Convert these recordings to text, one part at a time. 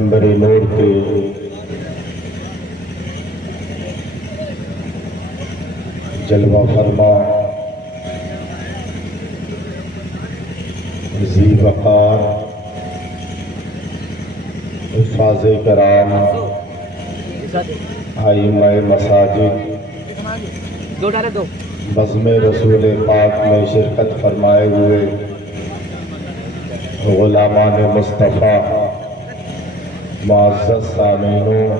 منبر نور کے جلوہ فرما ذی وقار حفاظ کرام ائمہ مساجد بزم رسول پاک میں شرکت فرمائے ہوئے غلامان مصطفیٰ، معزز سامعین،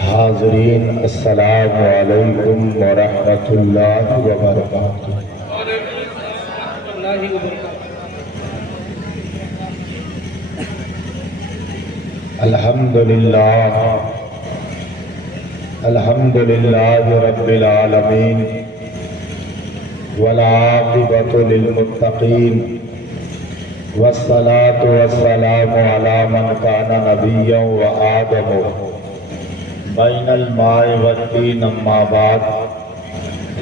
حاضرین، السلام علیکم ورحمۃ اللہ وبرکاتہ۔ الحمدللہ رب العالمین والعاقبۃ للمتقین والصلاة والسلام علی من کان نبیا وآدم بین الماء والطین، اما بعد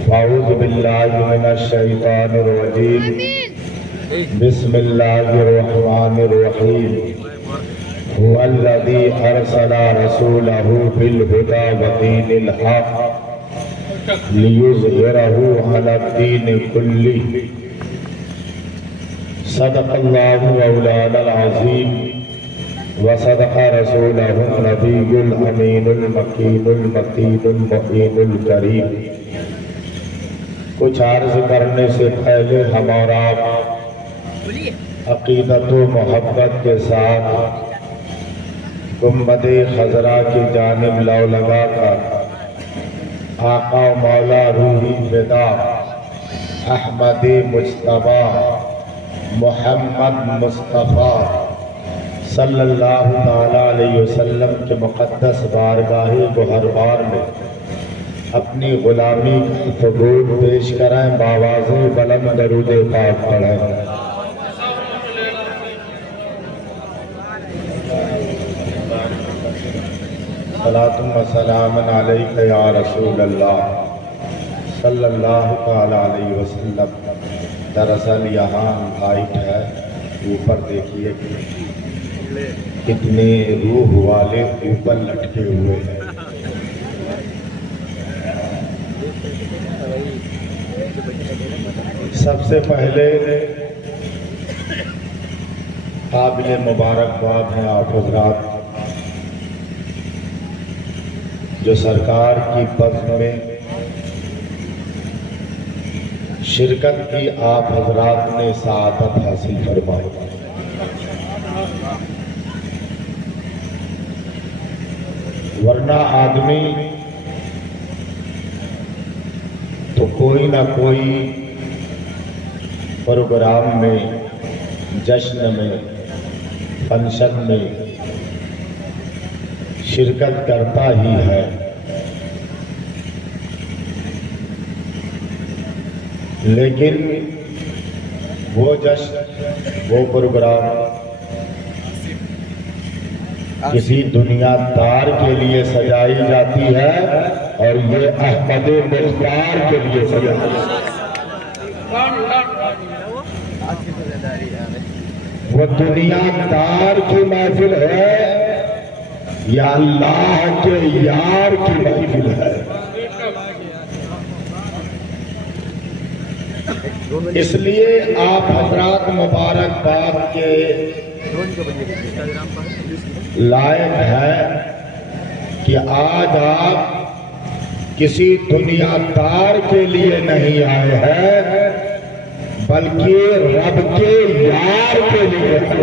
فاعوذ باللہ من الشیطان الرجیم، بسم اللہ الرحمن الرحیم۔ هو الذی ارسل رسولہ بالہدی ودین الحق لیظہرہ علی الدین کلہ، صدق اللہ مولانا العظیم وصدق رسولہ النبی الامین المکین المتین المعین الکریم۔ کچھ عرض کرنے سے پہلے ہمارا عقیدت و محبت کے ساتھ گنبد خضرا کی جانب لو لگا کر آقا و مولا روحی فدا احمد مجتبیٰ محمد مصطفیٰ صلی اللہ تعالیٰ علیہ وسلم کے مقدس بارگاہ گوہربار میں اپنی غلامی کا ثبوت پیش کریں، بآواز بلند درود پاک پڑھیں۔ صلاۃ و سلام علیک یا رسول اللہ صلی اللہ تعالیٰ علیہ وسلم۔ دراصل یہاں لائٹ ہے، اوپر دیکھیے کتنے روح والے اوپر لٹکے ہوئے ہیں۔ سب سے پہلے قابل مبارکباد ہیں آپ حضرات جو سرکار کی بزم میں شرکت کی آپ حضرات نے سعادت حاصل فرمائی۔ ورنہ آدمی تو کوئی نہ کوئی پروگرام میں، جشن میں، فنکشن میں شرکت کرتا ہی ہے، لیکن وہ جشن، وہ پروگرام کسی دنیا دار کے لیے سجائی جاتی ہے اور یہ احمد مختار کے لیے سجائی جاتی ہے۔ وہ دنیا دار کی محفل ہے یا اللہ کے یار کی محفل ہے؟ اس لیے آپ حضرات مبارکباد کے لائق ہے کہ آج آپ کسی دنیا دار کے لیے نہیں آئے ہیں بلکہ رب کے یار کے لیے آئے ہیں۔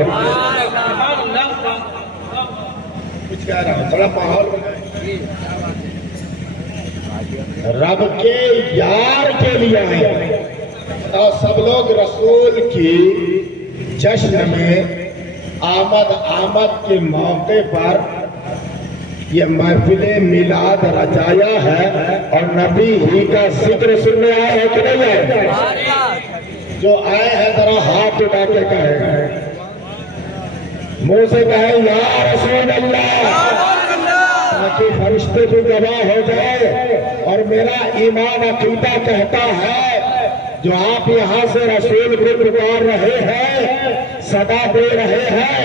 کچھ کہہ رہا ہوں، تھوڑا ماحول رب کے یار کے لیے آئے ہیں۔ اور سب لوگ رسول کی جشن میں آمد کے موقع پر یہ محفل میلاد رچایا ہے اور نبی ہی کا ذکر سننے آئے ہیں کہ نہیں آئے؟ جو آئے ہیں ذرا ہاتھ اٹھا کے کہیں، منہ سے کہیں یا رسول اللہ، تاکہ فرشتے کو گواہ ہو جائے اور میرا ایمان عقیدہ کہتا ہے جو آپ یہاں سے رسول کو پکار رہے ہیں، صدا دے رہے ہیں،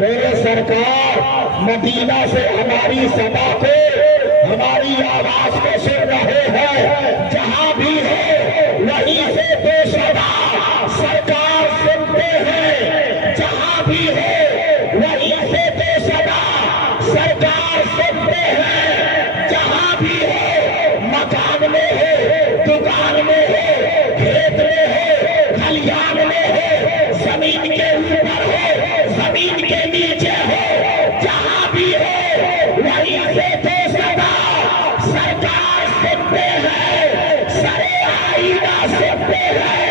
میرے سرکار مدینہ سے ہماری صدا کو، ہماری آواز کو سن رہے ہیں، جہاں بھی ہے وہیں سے بے صدا سرکار سنتے ہیں، جہاں بھی ہے وہیں سے بے صدا سرکار سنتے ہیں، جہاں بھی ہے مکان میں ہے، دکان میں ہے، کھیت میں ہے، کھلیان میں ہے، زمین کے اوپر ہے، زمین کے نیچے ہے، جہاں بھی ہے وہیں سے بے صدا سرکار سنتے ہیں، سرے آئینہ سنتے ہیں،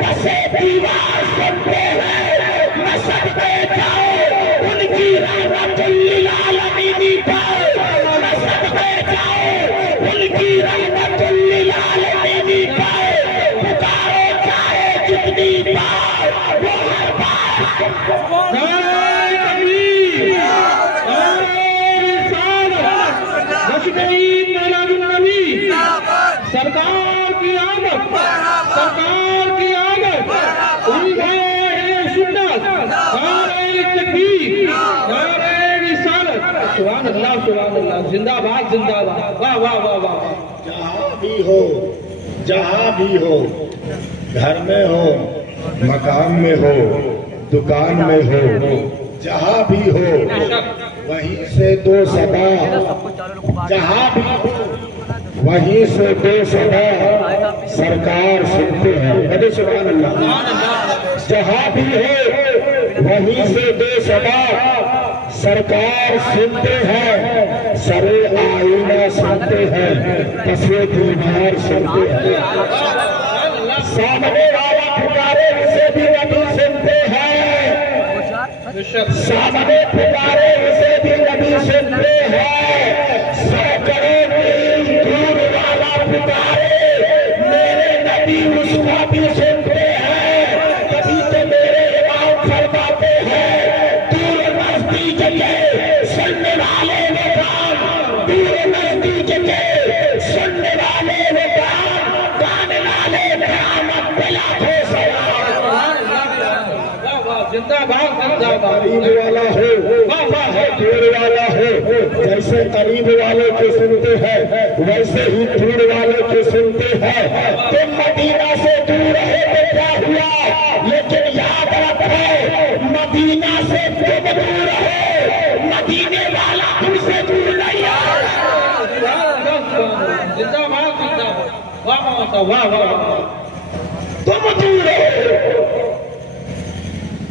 پسے دیوار سنتے ہیں، میں صدقے جاؤں ان کی رحمت للعالمین پر، میں صدقے جاؤں ان کی رحمت للعالمین پر، پکارو چاہے جتنی بار وہ ہر بار نعرہ تکبیر، نعرہ رسالت، نشر-ای میلاد النبی، سرکار کی آمد، سرکار کی آمد، اہل سنت، نعرہ تکبیر، نعرہ رسالت، سبحان اللہ سبحان اللہ، زندہ باد زندہ باد، واہ واہ واہ واہ۔ جہاں بھی ہو، جہاں بھی ہو، گھر میں ہو، مکان میں ہو، دکان میں ہو، جہاں بھی ہو وہیں سے دو صدا، جہاں بھی ہو وہیں سے دو صدا سرکار سنتے ہیں، کہتے سبحان اللہ، جہاں بھی ہو وہیں سے دو صدا سرکار سنتے ہیں، سرے آئینہ سنتے ہیں، پسے دیوار سنتے ہیں، سامنے والا پکارے اسے بھی نبی سنتے ہیں، سامنے پکارے اسے بھی نبی سنتے ہیں، 100 کروڑ میل دور والا پکارے میرے نبی اس کا بھی سنتے ہیں، کبھی تو میرے امام فرماتے ہیں دور نزدیک کے سننے والے وہ کام، دور نزدیک کے سننے والے وہ کام، گانے والے قیامت پہ لاکھوں سوار، زندہ باد زندہ باد، قریب والا ہو، دور والا ہو، جیسے قریب والے کے سنتے ہیں ویسے ہی دور والے کے سنتے ہیں، تم مدینہ سے دور رہے تو کیا ہوا، لیکن یاد رکھو مدینہ سے تم دور رہے، مدینے والا تم سے دور نہیں ہے، زندہ باد زندہ باد، واہ واہ واہ، تم دور رہے،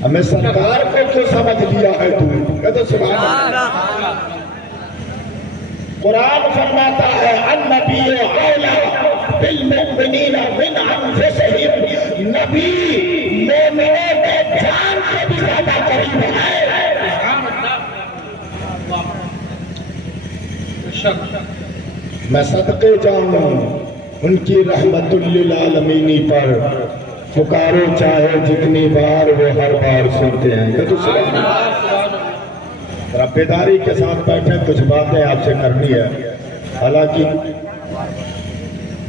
ہمیں سرکار کو کیوں سمجھ لیا ہے تو کہتے سبحان اللہ، قرآن فرماتا ہے النبی اولا بالمؤمنین من انفسہم، نبی مومنوں کے جان سے بھی زیادہ قریب ہے، میں صدقے جاؤں ان کی رحمت للعالمین پر، پکارو چاہے جتنی بار وہ ہر بار سنتے ہیں، کہتے سبحان اللہ۔ ذرا بیداری کے ساتھ بیٹھیں، کچھ باتیں آپ سے کرنی ہے، حالانکہ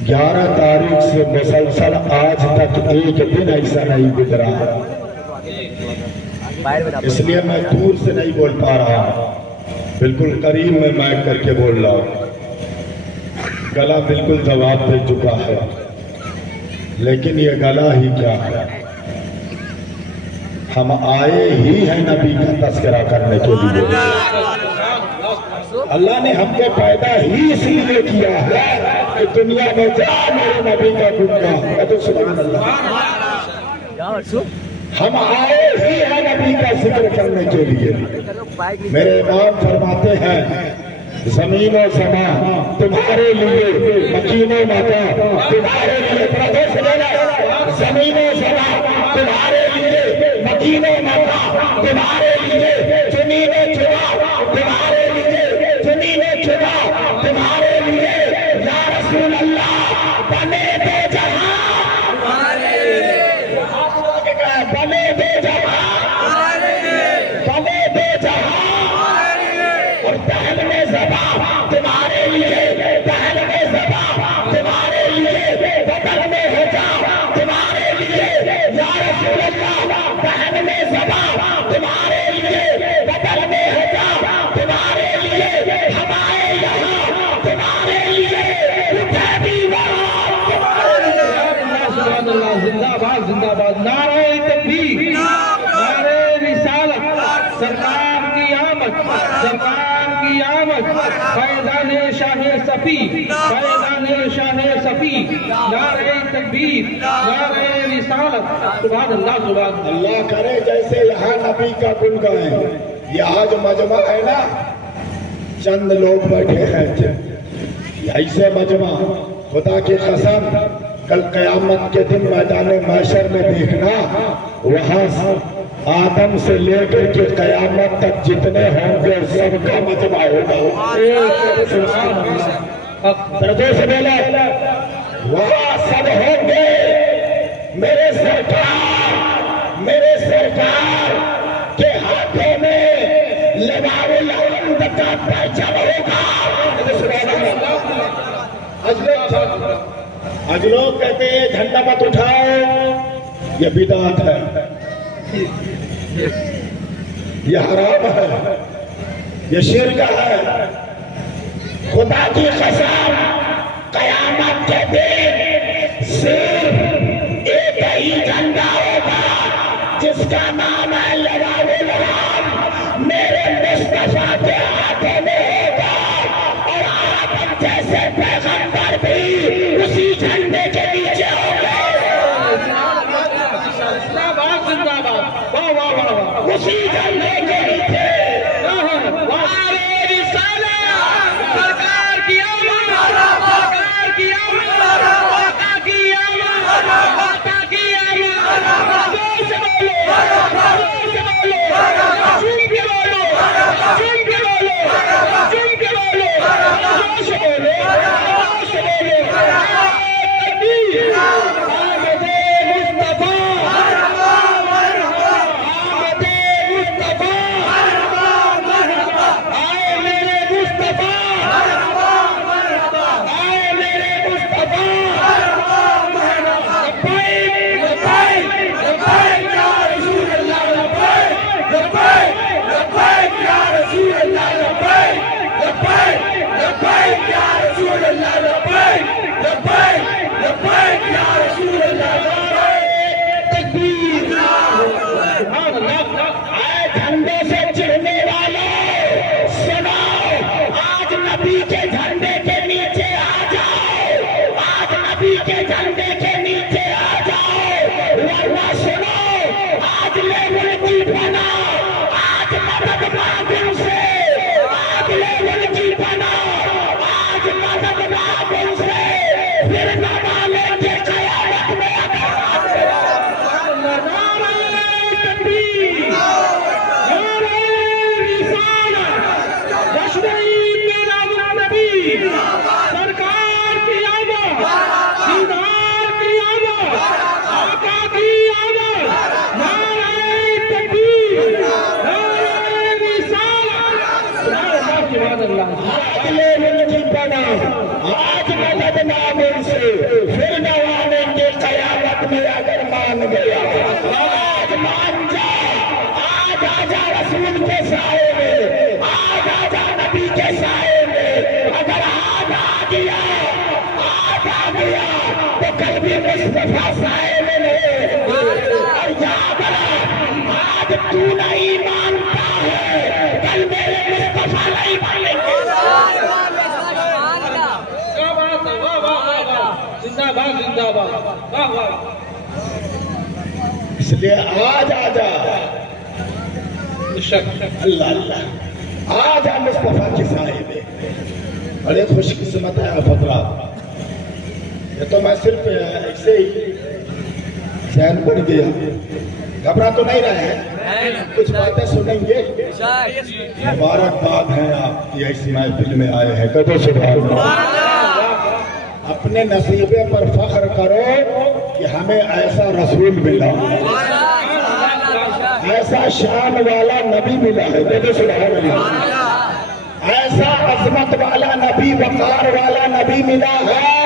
11 تاریخ سے مسلسل آج تک ایک دن ایسا نہیں گزرا، اس لیے میں دور سے نہیں بول پا رہا، بالکل قریب میں بیٹھ کر کے بول رہا ہوں، گلا بالکل جواب دے چکا ہے، لیکن یہ گلا ہی کیا ہے، ہم آئے ہی ہیں نبی کا تذکرہ کرنے کے لیے، اللہ نے ہم کو پیدا ہی اس لیے کیا ہے کہ دنیا میں جا میرے نبی کا گنگا، تو سبحان اللہ، ہم آئے ہی ہیں نبی کا ذکر کرنے کے لیے، میرے امام فرماتے ہیں زمین و سما تمہارے لیے، مکین و مکان تمہارے لیے، زمین و سما تمہارے لیے، مکین و مکان تمہارے لیے، زمین و چنا تمہارے لیے، زمین و چنا تمہارے لیے، یا رسول اللہ بنے دو جہاں، بنے دو جہاں، بنے دو جہاں، اور پہل میں زباں تمہارے لیے، پہل میں زباں تمہارے لیے، بدل میں ہو جا تمہارے لیے، یا رسول اللہ پہل میں زباں تمہارے لیے، زندہ باد، نعرہ تکبیر، نعرہ رسالت، سرکار کی آمد، سرکار کی آمد، فیضان شاہ صفی، فیضان شاہ صفی، نعرہ تکبیر، نعرہ رسالت، سبحان اللہ سبحان اللہ۔ اللہ کرے جیسے یہاں نبی کا گن گائیں۔ یہ آج مجمع ہے نا، چند لوگ بیٹھے ہیں، ایسے مجمع خدا کی قسم کل قیامت کے دن میدان محشر میں دیکھنا، وہاں آدم سے لے کر کے قیامت تک جتنے ہوں گے سب کا مجمع ہوگا۔ دردوں سے بولا، وہاں سب ہوں گے، میرے سرکار کے ہاتھوں میں لواء الحمد کا پرچم ہوگا۔ آج لوگ کہتے ہیں جھنڈا مت اٹھاؤ، یہ بدعت ہے، یہ حرام ہے، یہ شرک ہے۔ خدا کی قسم قیامت کے دن صرف ایک ہی جھنڈا ہوگا جس کا نام ہے لواء الحمد، میرے مصطفیٰ کے ہاتھوں میں ہوگا، اور آدم جیسے پیغمبر بھی اسی جھنڈے کے نیچے ہوں گے۔ اسی جھنڈے کے نیچے سرکار کی آمد، سرکار کی آمد، آقا کی آمد، آقا کی آمد، زور سے بولو، زور سے بولو، جھوم کے بولو، جھوم کے بولو، جھوم کے بولو، زور سے بولو، زور سے بولو، تکبیر، آمد مصطفیٰ، آمد مصطفیٰ، آئے میرے مصطفیٰ، آئے میرے مصطفیٰ، لبیک لبیک لبیک یا رسول اللہ، لبیک لبیک لبیک یا رسول اللہ، لبیک لبیک لبیک یا رسول اللہ، لبیک لبیک لبیک یا رسول اللہ، لبیک تکبیر، سبحان اللہ۔ آئے جھنڈے سے چڑھنے والوں سنو، آج نبی کے جھنڈے کے نیچے آ جاؤ، آج نبی کے جھنڈے کے نیچے آ جاؤ، ورنہ سنو آج لے ملکی بنا، آج مدد مانگوں سے، آج لے ملکی بنا، آج مدد مانگوں سے، پھر نہ مانیں گے قیامت میں سرکار کی آمد، دیدار کی آمد، آقا کی آمد، نعرہ تکبیر، نعرہ رسالت، سبحان اللہ۔ آج لے ملکی بنا، آج مدد مانگوں سے، پھر نہ مانیں گے قیامت میں اگر مان گیا، آج مان جا، آج آجا رسول کے سائے میں، آج آجا نبی کے سائے میں، اگر آج آ گیا تو کل بھی مصطفیٰ سائے میں نہیں، اور یاد رکھ آج تو نہیں مانتا ہے، کل میرے مصطفیٰ نہیں مانیں گے۔ زندہ باد، زندہ باد، واہ واہ۔ اس لیے آج آجا، اللہ اللہ، آج ہم مصطفیٰ کے سائے میں۔ بڑے خوش قسمت ہے آپ حضرات، یہ تو میں صرف ایسے ہی ذہن بن گیا، گھبرا تو نہیں رہے ہیں، کچھ باتیں سنیں گے۔ مبارکباد ہے آپ کی ایسی محفل میں آئے ہیں، کدو سبحان اللہ۔ اپنے نصیبے پر فخر کرو کہ ہمیں ایسا رسول ملا، ایسا شان والا نبی ملا ہے، کدو سبحان اللہ۔ ایسا عظمت والا نبی، وقار والا نبی ملا ہے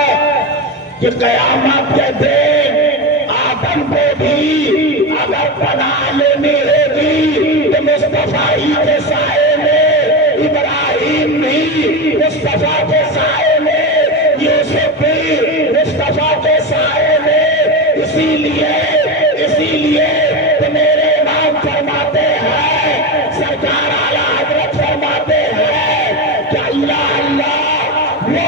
کہ قیامت کے دن آدم کو بھی اگر پناہ لینی ہوگی تو مصطفیٰ ہی کے سائے میں، ابراہیم بھی مصطفیٰ کے سائے میں، یوسف بھی مصطفیٰ کے سائے میں، اسی لیے وہ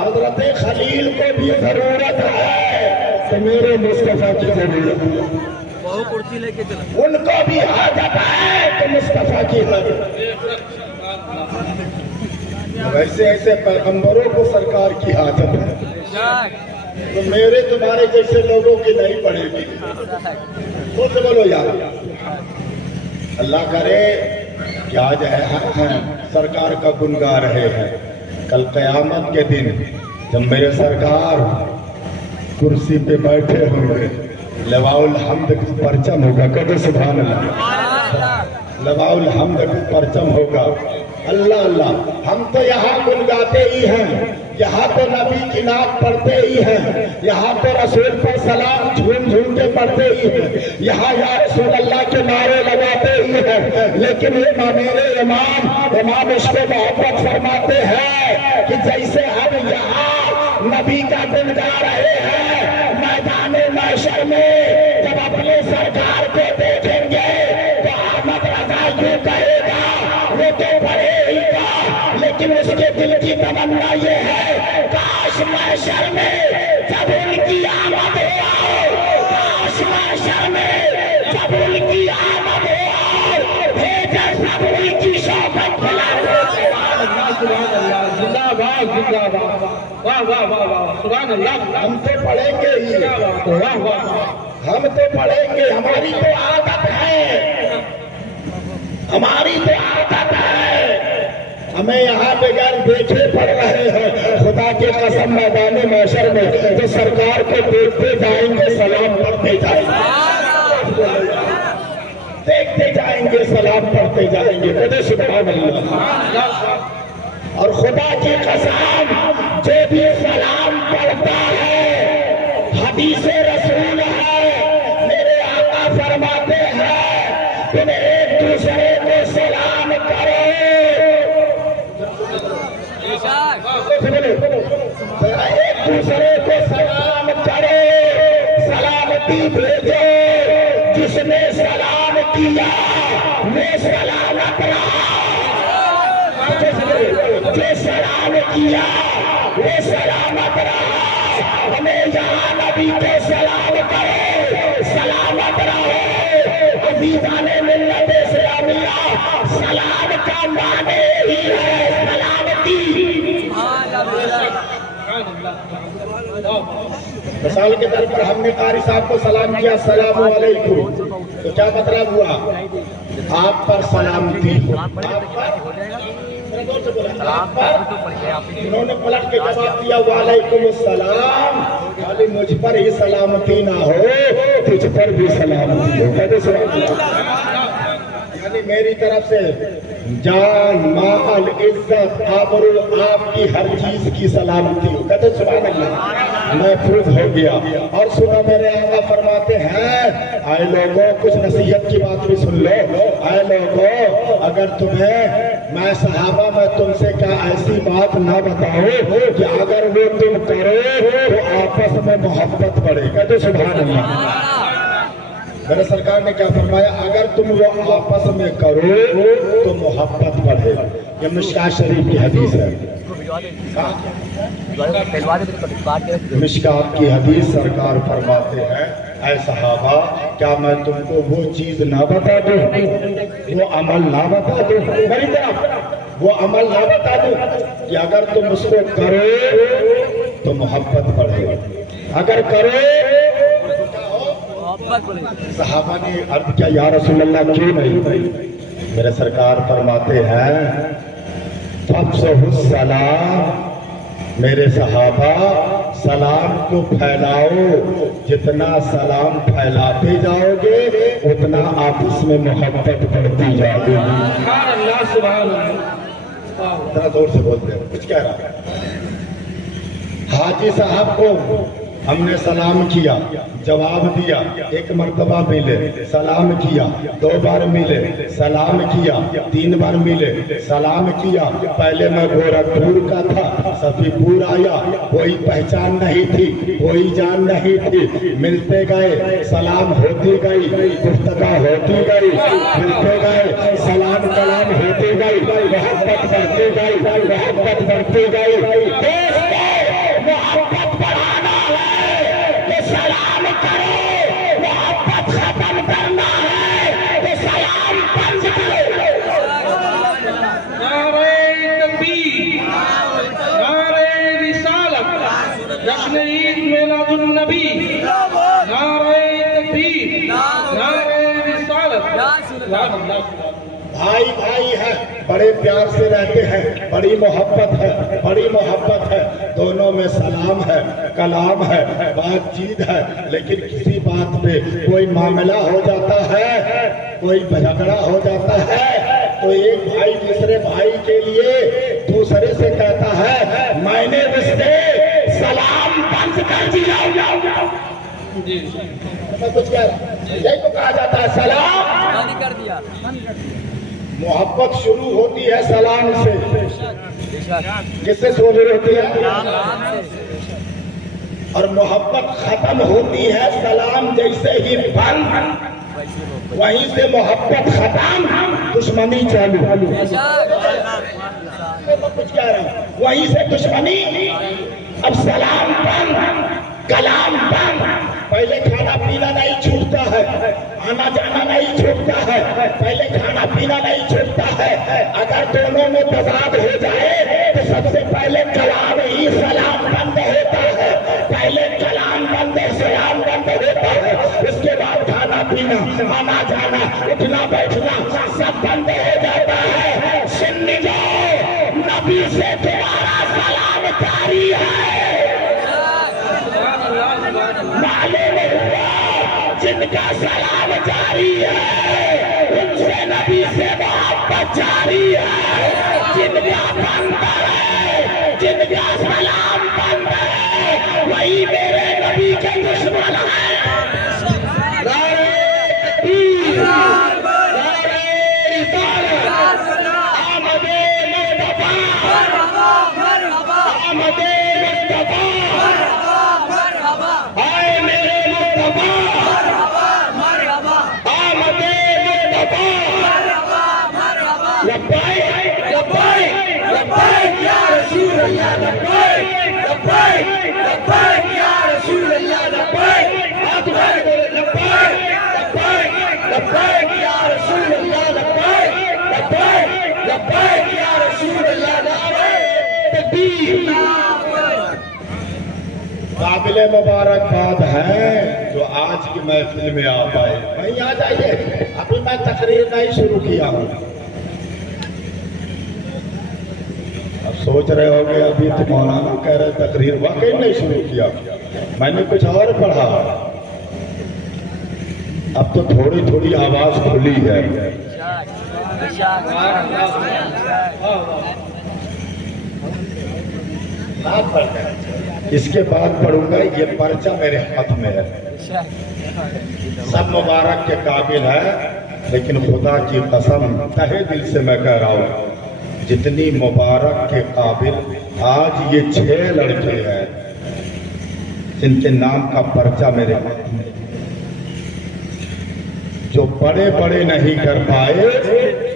حضرت خلیل کو بھی ضرورت ہے تو میرے مصطفیٰ کی ضرورت ہے، ان کو بھی حاجت ہے تو مصطفیٰ کی ضرورت ہے۔ ویسے ایسے پیغمبروں کو سرکار کی حاجت ہے، تو میرے تمہارے جیسے لوگوں کی نہیں پڑے گی۔ خود بولو یار، اللہ کرے کہ آج سرکار کا گن گا رہے ہیں، کل قیامت کے دن جب میرے سرکار کرسی پہ بیٹھے ہوئے لواء الحمد کا پرچم ہوگا، کہتے سبحان اللہ، لواء الحمد کا پرچم ہوگا، اللہ اللہ، ہم تو یہاں گن گاتے ہی ہیں، یہاں تو نبی کی نعت پڑھتے ہی ہیں، یہاں تو رسول پر سلام جھوم جھوم کے پڑھتے ہی ہیں، یہاں یا رسول اللہ کے نعرے لگاتے ہی ہیں، لیکن یہ میرے امام عشق محبت فرماتے ہیں کہ جیسے ہم یہاں نبی کا دن گا رہے ہیں، میدان محشر میں جب اپنے سرکار کو دیکھیں گے تو احمد رضا یوں کہے گا، وہ تو پڑھے ہی گا لیکن اس کے دل کی تمنا یہ ہے کاش محشر میں جب ان کی آمد ہو، کاش محشر میں جب ان کی آمد ہو، بھیجے سب ان کی شوقت پھیلا دے۔ سبحان اللہ، زندہ باد، زندہ باد، واہ واہ واہ واہ، سبحان اللہ۔ ہم تو پڑھیں گے ہی، واہ واہ، ہم تو پڑھیں گے، ہماری تو عادت ہے، ہماری تو عادت ہے، ہمیں یہاں بغیر دیکھے پڑ رہے ہیں۔ خدا کی قسم میدان محشر میں تو سرکار کو دیکھتے جائیں گے، سلام پڑھتے جائیں گے، دیکھتے جائیں گے، سلام پڑھتے جائیں گے، کہتے سبحان اللہ۔ اور خدا کی قسم جو بھی سلام پڑھتا ہے حدیث رسول ہے، میرے آقا فرماتے ہیں تم ایک دوسرے کو سلام کرو، ایک دوسرے کو سلام کرو، سلامتی بھیجو، جس نے سلام کیا وہ سلامت رہا، جو سلام کیا وہ سلامت رہا، ہمیں یہاں نبی کو سلام کرو، سلامت رہو۔ عزیزان ملت اسلامیہ، سلام کا معنی ہی ہے سلامتی۔ مثال کے طور پر ہم نے قاری صاحب کو سلام کیا السلام علیکم، تو کیا مطلب ہوا؟ آپ پر سلامتی ہو، انہوں نے پلٹ کے جواب دیا وعلیکم السلام، خالی مجھ پر ہی سلامتی نہ ہو تجھ پر بھی سلامتی ہو، کہتے سلام یعنی میری طرف سے جان مال عزت آبرو آپ کی ہر چیز کی سلامتی ہو، کہتے سبحان اللہ، محفوظ ہو گیا۔ اور سنا میرے آقا فرماتے ہیں اے لوگوں کچھ نصیحت کی بات بھی سن لو، اے لوگوں اگر تمہیں میں صحابہ میں تم سے کیا ایسی بات نہ بتاؤں کہ اگر وہ تم کرو تو آپس میں محبت بڑھے، کہتے سبحان اللہ۔ میرے سرکار نے کیا فرمایا؟ اگر تم وہ آپس میں کرو تو محبت بڑھے، یہ مشکات شریف کی حدیث ہے، مشکات کی حدیث سرکار فرماتے ہیں اے صحابہ کیا میں تم کو وہ چیز نہ بتا دوں، وہ عمل نہ بتا دوں، میری طرف وہ عمل نہ بتا دوں کہ اگر تم اس کو کرو تو محبت بڑھے، اگر کرو صحابہ نے عرض کیا یا رسول اللہ کیوں نہیں؟ میرے سرکار فرماتے ہیں فَافْشُوا السَّلَامَ، میرے صحابہ سلام کو پھیلاؤ، جتنا سلام پھیلاتے جاؤ گے اتنا آپس میں محبت بڑھتی جائے گی۔ سبحان اللہ، سبحان اللہ۔ ذرا زور سے بولتے ہیں، کچھ کہہ رہا حاجی صاحب کو ہم نے سلام کیا، جواب دیا، ایک مرتبہ ملے، سلام کیا، 2 بار ملے، سلام کیا، 3 بار ملے، سلام کیا۔ پہلے میں گورکھپور کا تھا، صفی پور آیا، کوئی پہچان نہیں تھی، کوئی جان نہیں تھی، ملتے گئے، سلام ہوتی گئی، گفتگو ہوتی گئی، ملتے گئے، سلام کلام ہوتی گئی، محبت بڑھتی گئی، محبت بڑھتی گئی۔ محبت بڑھانا ہے تو سلام کرو، محبت ختم کرنا ہے تو سلام بند کرو۔ نعرہ تکبیر، نعرہ رسالت، جشن عید میلاد النبی، نعرہ تکبیر، نعرہ رسالت۔ بھائی بھائی ہے، بڑے پیار سے رہتے ہیں، بڑی محبت ہے، بڑی محبت ہے، دونوں میں سلام ہے، کلام ہے، بات چیت ہے، لیکن کسی بات پہ کوئی معاملہ ہو جاتا ہے، کوئی جھگڑا ہو جاتا ہے، تو ایک بھائی دوسرے بھائی کے لیے دوسرے سے کہتا ہے میں نے رشتے سلام بند کر دیا۔ کچھ کہہ رہا یہ تو کہا جاتا ہے سلام کر دیا۔ محبت شروع ہوتی ہے سلام سے، کس سے شروع ہوتی ہے؟ اور محبت ختم ہوتی ہے سلام جیسے ہی بند، وہیں سے محبت ختم، دشمنی چالو۔ کچھ کہہ رہا ہوں، وہیں سے دشمنی، اب سلام بند، کلام بند۔ پہلے کھانا پینا نہیں چھوٹتا ہے، آنا جانا نہیں چھوٹتا ہے، پہلے کھانا پینا نہیں چھوٹتا ہے، اگر دونوں میں تضاد ہو جائے تو سب سے پہلے کلام ہی سلام بند ہوتا ہے، پہلے کلام بند سلام بند ہوتا ہے، اس کے بعد کھانا پینا، آنا جانا، اٹھنا بیٹھنا سب بند ہو جاتا ہے۔ سن جاؤ، نبی سے تمہارا سلام جاری ہے، معلوم ہوا جن کا سلام جاری ہے ان سے نبی سے محبت جاری ہے، جن کا بند ہے، جن کا سلام بند ہے، وہی میرے نبی کے دشمن ہے۔ نعرہ تکبیر، نعرہ رسالت، آمد مصطفیٰ، آمد مصطفیٰ، آئے میرے مصطفیٰ، آمد مصطفیٰ، لبیک لبیک لبیک یا رسول اللہ، لبیک لبیک لبیک یا رسول اللہ، لبیک، ہاتھ اٹھا کے بولے لبیک لبیک لبیک یا رسول اللہ، لبیک لبیک لبیک یا رسول اللہ۔ نعرہ تکبیر۔ قابل مبارکباد ہے جو آج کی محفل میں آپ آئے، وہیں آ جائیے، ابھی میں تقریر نہیں شروع کیا ہوں۔ اب سوچ رہے ہو گے ابھی تو مولانا کہہ رہے تقریر، واقعی نہیں شروع کیا، میں نے کچھ اور پڑھا، اب تو تھوڑی تھوڑی آواز کھلی ہے۔ اس کے بعد پڑھوں گا، یہ پرچہ میرے ہاتھ میں ہے، سب مبارک کے قابل ہے، لیکن خدا کی قسم تہے دل سے میں کہہ رہا ہوں جتنی مبارک کے قابل آج یہ 6 لڑکے ہیں جن کے نام کا پرچہ میرے ہاتھ میں، جو بڑے بڑے نہیں کر پائے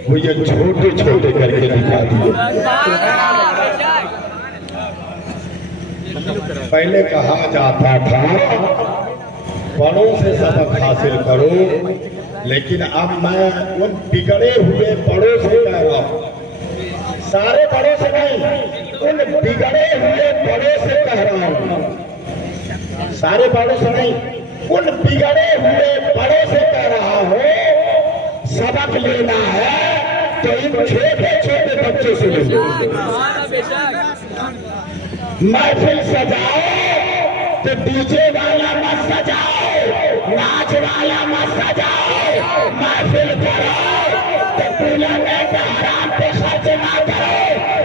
وہ یہ چھوٹے چھوٹے کر کے دکھا دیے۔ پہلے کہا جاتا تھا بڑوں سے سبق حاصل کرو، لیکن اب میں ان بگڑے ہوئے بڑوں سے کہہ رہا ہوں، سارے بڑوں سے نہیں، ان بگڑے ہوئے بڑوں سے کہہ رہا ہوں، سارے بڑوں سے نہیں، ان بگڑے ہوئے بڑوں سے کہہ رہا ہوں، سبق لینا ہے تو ان چھوٹے چھوٹے بچوں سے لے لو۔ محفل سجاؤ تو ڈی جے والا مت سجاؤ، ناچ والا مت سجاؤ، محفل کرو تو پولا میں حرام پہ خرچ نہ کرو،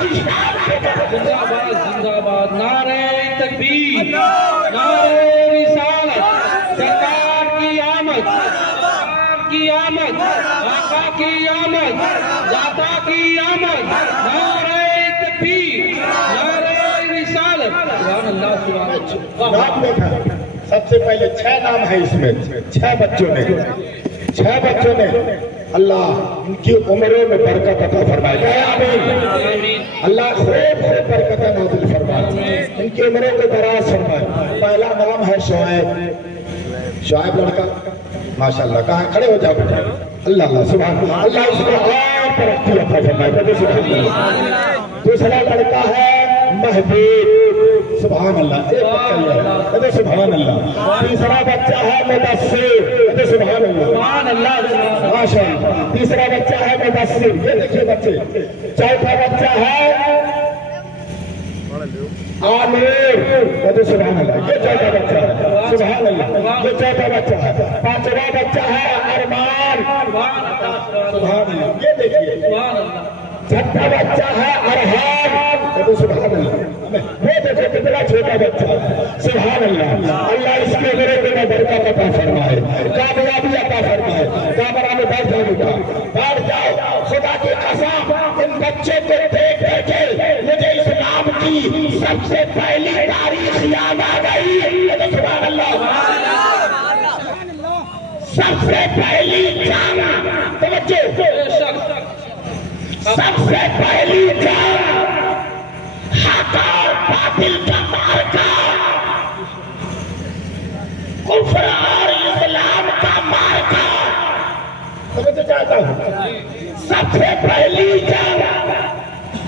کی شان سے زندہ باد زندہ باد نعرہ تکبیر نعرہ رسالت سرکار کی آمد سرکار کی آمد آقا کی آمد داتا کی آمد نعرہ تکبیر نعرہ رسالت سبحان اللہ سبحان اللہ نام دیکھا سب سے پہلے 6 نام ہے اس میں 6 بچوں نے اللہ ان کی عمروں میں برکت عطا فرمائے آمین اللہ خوب برکت نازل فرمائے ان کی عمروں کو دراز فرمائے پہلا نام ہے شعیب لڑکا ماشاءاللہ کہاں کھڑے ہو جاؤ بیٹا اللہ اللہ سبحان اللہ اللہ اس کو اور ترقی عطا فرمائے دوسرا لڑکا ہے محبوب سبحان اللہ کہتے سبحان اللہ تیسرا بچہ ہے مدثر کہتے سبحان اللہ ماشاء اللہ تیسرا بچہ ہے مدثر یہ دیکھیے بچے چوتھا بچہ ہے عامر کہتے سبحان اللہ یہ چوتھا بچہ ہے سبحان اللہ یہ چوتھا بچہ ہے پانچواں بچہ ہے ارمان سبحان اللہ یہ دیکھیے چھٹا بچہ ہے ارحام کہتے سبحان اللہ وہ دیکھو کتنا چھوٹا بچہ سبحان اللہ اللہ اس کے میرے کو برکت عطا فرمائے کامیابی عطا فرمائے کامرا میں بیٹھ جاؤ خدا کی قسم ان بچوں کو دیکھ کے مجھے اسلام کی سب سے پہلی تاریخ یاد آ گئی سبحان اللہ سب سے پہلی جنگ توجہ سب سے پہلی جنگ حق اور باطل کا معرکہ کفر اور اسلام کا معرکہ سمجھ چاہتا ہوں سب سے پہلی جنگ